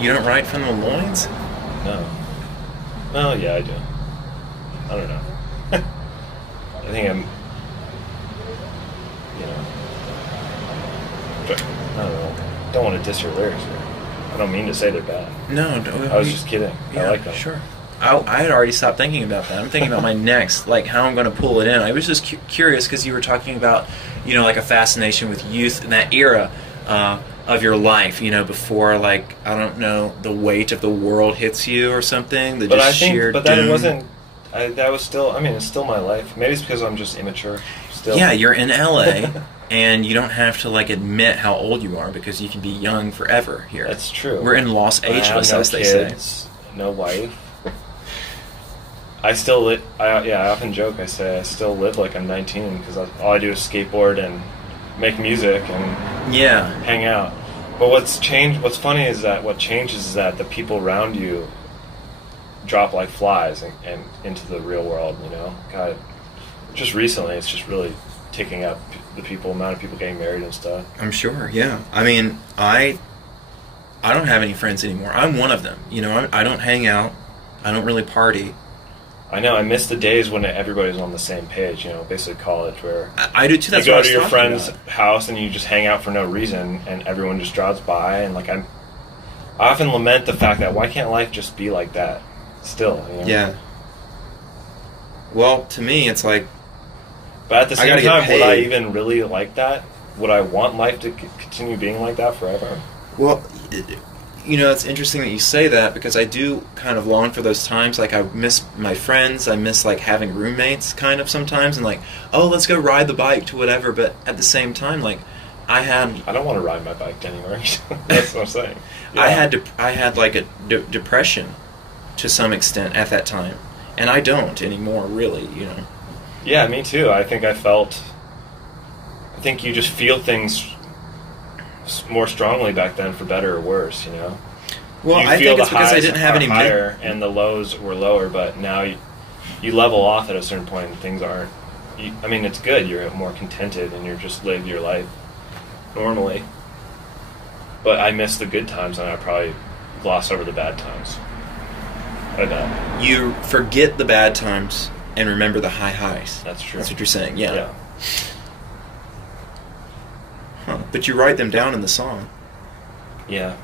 You don't write from the loins? No. Well, yeah, I do. I don't know. I think I'm, I don't know. Don't want to diss your lyrics here. I don't mean to say they're bad. No, I was just kidding. Yeah, I like them. Sure. I had already stopped thinking about that. I'm thinking about my next, like how I'm going to pull it in. I was just curious because you were talking about, like a fascination with youth in that era of your life, before, like, I don't know, the weight of the world hits you or something. That wasn't. That was still. I mean, it's still my life. Maybe it's because I'm just immature. Still. Yeah, you're in LA, and you don't have to like admit how old you are because you can be young forever here. That's true. We're in Los Angeles, as they say. No wife. I still live. I often joke. I say I still live like I'm 19 because all I do is skateboard and make music and hang out. But what's funny is that what changes is that the people around you drop like flies and into the real world. God, just recently it's just really ticking up the amount of people getting married and stuff. I'm sure. Yeah. I mean, I don't have any friends anymore. I'm one of them. I don't hang out. I don't really party. I know. I miss the days when everybody was on the same page. Basically college, where I do too. That's you what go to your friend's about. house and you just hang out for no reason, and everyone just drives by. And I often lament the fact that why can't life just be like that? Still, Yeah. Well, to me, it's like. But at the same time, would I even really like that? Would I want life to continue being like that forever? Well, it's interesting that you say that because I do kind of long for those times. Like, I miss my friends. I miss, like, having roommates kind of sometimes. And, like, let's go ride the bike to whatever. But at the same time, like, I don't want to ride my bike anywhere. That's what I'm saying. Yeah. I had like, a depression to some extent at that time. And I don't anymore, really, Yeah, me too. I think you just feel things more strongly back then, for better or worse, Well, I think it's because I didn't have any higher and the lows were lower, but now you level off at a certain point and things aren't. It's good. You're more contented and you're just live your life normally. But I miss the good times, and I probably gloss over the bad times. I bet. You forget the bad times and remember the high highs. That's true. That's what you're saying. Yeah. Huh. But you write them down in the song. Yeah.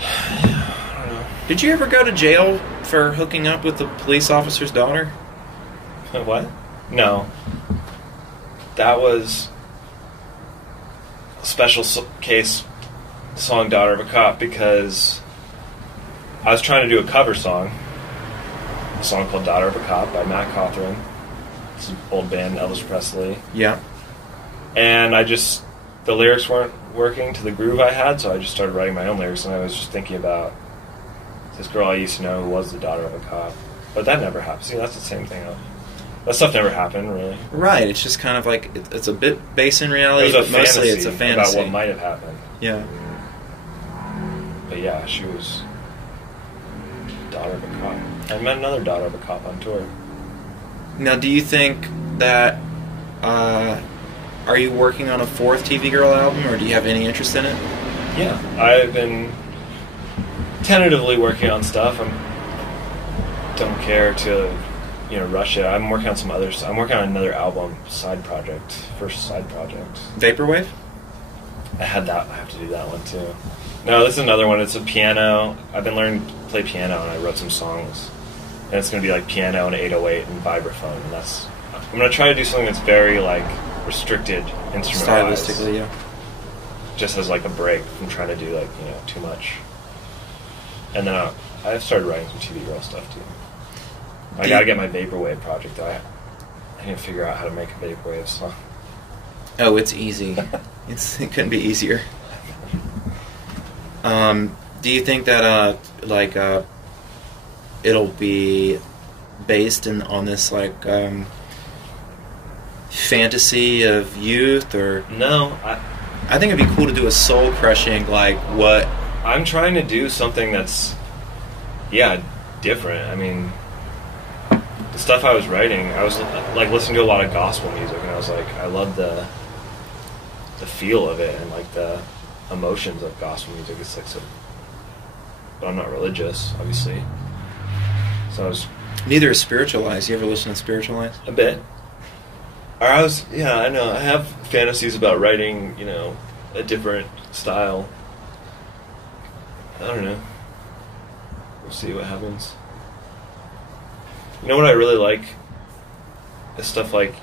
I don't know. Did you ever go to jail for hooking up with the police officer's daughter? What? No. That was a special case song, Daughter of a Cop, because I was trying to do a cover song. A song called Daughter of a Cop by Matt Cawthron. It's an old band, Elvis Presley. Yeah. And the lyrics weren't working to the groove I had, so I just started writing my own lyrics, and I was just thinking about this girl I used to know who was the daughter of a cop. But that never happened. See, that's the same thing. That stuff never happened, really. Right. It's just kind of like, it's a bit based in reality, but mostly it's a fantasy. About what might have happened. Yeah. But yeah, she was daughter of a cop. I met another daughter of a cop on tour. Now, do you think that, are you working on a fourth TV Girl album, or do you have any interest in it? Yeah, I've been tentatively working on stuff. I don't care to rush it. I'm working on some other. I'm working on another album, first side project. Vaporwave? I had that. I have to do that one too. No, this is another one. It's a piano. I've been learning to play piano, and I wrote some songs. And it's going to be like piano and 808 and vibraphone. And I'm going to try to do something that's very like restricted instrument-wise. Stylistically, yeah. Just as like a break from trying to do like too much. And then I've started writing some TV Girl stuff too. I gotta get my vaporwave project. I need to figure out how to make a vaporwave song. Oh, it's easy. It couldn't be easier. Do you think that it'll be based on this like fantasy of youth, or no? I think it'd be cool to do a soul crushing like what I'm trying to do something that's different. I mean, the stuff I was writing, I was like listening to a lot of gospel music, and I was like, I love the feel of it and like the emotions of gospel music. It's like so, but I'm not religious, obviously. So I was. Neither is Spiritualized. You ever listen to Spiritualized? A bit. Or I know. I have fantasies about writing, a different style. I don't know. We'll see what happens. You know what I really like? Is stuff like,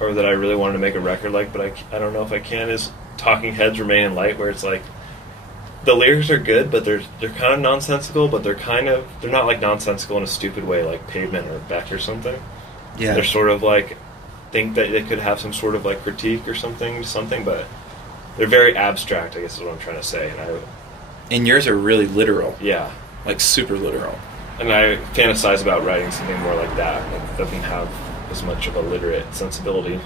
or that I really wanted to make a record like, but I don't know if I can, is Talking Heads Remain in Light, where it's like, the lyrics are good, but they're kind of nonsensical, but they're not like nonsensical in a stupid way like Pavement or Beck or something. Yeah. They're sort of like, think that they could have some sort of like critique or something, but they're very abstract, I guess is what I'm trying to say. And yours are really literal. Yeah. Like super literal. And I fantasize about writing something more like that doesn't have as much of a literate sensibility.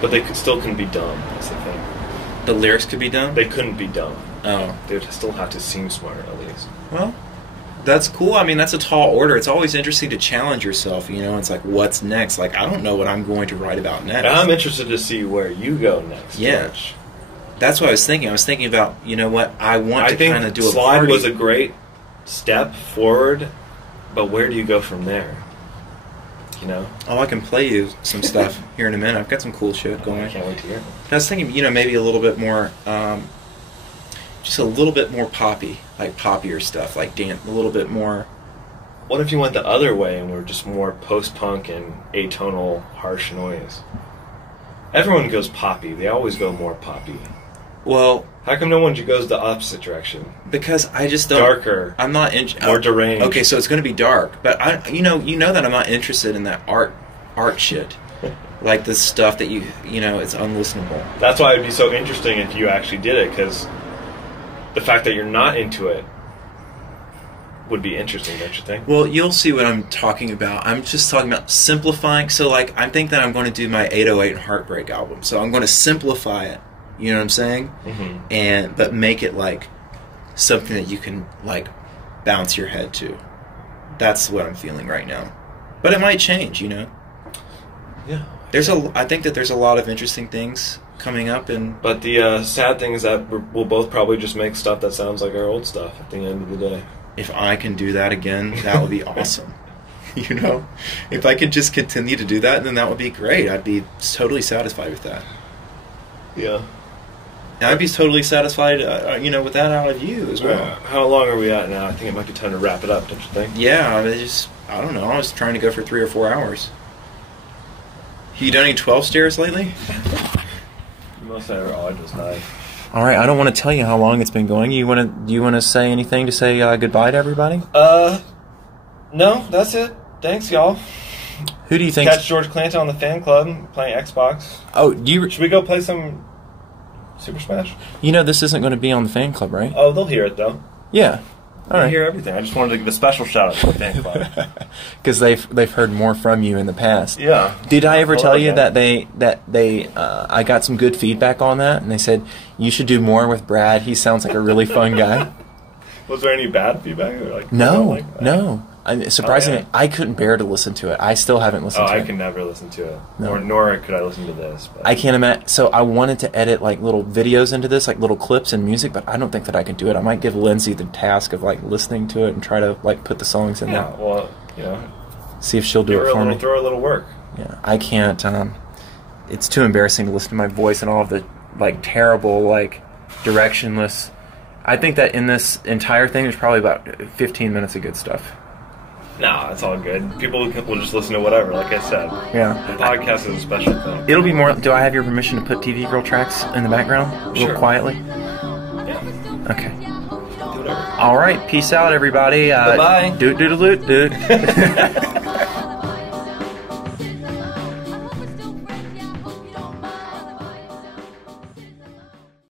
But they still couldn't be dumb, that's the thing. The lyrics could be dumb? They couldn't be dumb. Oh. They would still have to seem smart, at least. Well, that's cool. I mean, that's a tall order. It's always interesting to challenge yourself, It's like, what's next? Like, I don't know what I'm going to write about next. And I'm interested to see where you go next. Yeah. George. That's what I was thinking. I was thinking about, what? I want to kind of do a Slide party. was a great step forward, but where do you go from there? Oh, I can play you some stuff here in a minute. I've got some cool shit going. I can't wait to hear it. I was thinking, maybe a little bit more, just a little bit more poppy, like poppier stuff, like a little bit more. What if you went the other way and were just more post-punk and atonal, harsh noise? Everyone goes poppy. They always go more poppy. Well, how come no one goes the opposite direction? Because I just don't. Darker. I'm not more deranged. Okay, so it's going to be dark, but you know that I'm not interested in that art shit, like the stuff that it's unlistenable. That's why it'd be so interesting if you actually did it, because the fact that you're not into it would be interesting, don't you think? Well, you'll see what I'm talking about. I'm just talking about simplifying. So, like, I think that I'm going to do my 808 and Heartbreak album. So I'm going to simplify it. You know what I'm saying? Mm-hmm. But make it like something that you can like bounce your head to. That's what I'm feeling right now. But it might change, Yeah. I think that there's a lot of interesting things coming up, but the sad thing is that we'll both probably just make stuff that sounds like our old stuff at the end of the day. If I can do that again, that would be awesome. If I could just continue to do that, then that would be great. I'd be totally satisfied with that. Yeah. And I'd be totally satisfied, with that out of you as well. How long are we at now? I think it might be time to wrap it up, don't you think? Yeah, I don't know. I was trying to go for 3 or 4 hours. You done any 12 stairs lately? Most of are odd, just nice. All right, I don't want to tell you how long it's been going. Do you want to say anything to say goodbye to everybody? No, that's it. Thanks, y'all. Who do you think? Catch George Clanton on the fan club playing Xbox. Oh, should we go play some Super Smash? This isn't going to be on the fan club, right? Oh, they'll hear it though. Yeah. All right. They hear everything. I just wanted to give a special shout out to the fan club because they've heard more from you in the past. Yeah. Did I ever tell you that I got some good feedback on that, and they said you should do more with Brad. He sounds like a really fun guy. Was there any bad feedback? Or no. Surprisingly, I couldn't bear to listen to it. I still haven't listened to it. I can never listen to it. No. Nor could I listen to this. But. I can't imagine. So I wanted to edit like little videos into this, like little clips and music, but I don't think that I can do it. I might give Lindsay the task of like listening to it and try to like put the songs in there. Well, see if she'll do it for me. Throw a little work. Yeah, I can't. It's too embarrassing to listen to my voice and all of the like terrible, like directionless. I think that in this entire thing, there's probably about 15 minutes of good stuff. No, it's all good. People will just listen to whatever, like I said. Yeah. The podcast is a special thing. It'll be more... Do I have your permission to put TV Girl tracks in the background? Sure. Real quietly? Yeah. Okay. Do whatever. All right. Peace out, everybody. Bye-bye. Doot-doot-a-loot, dude.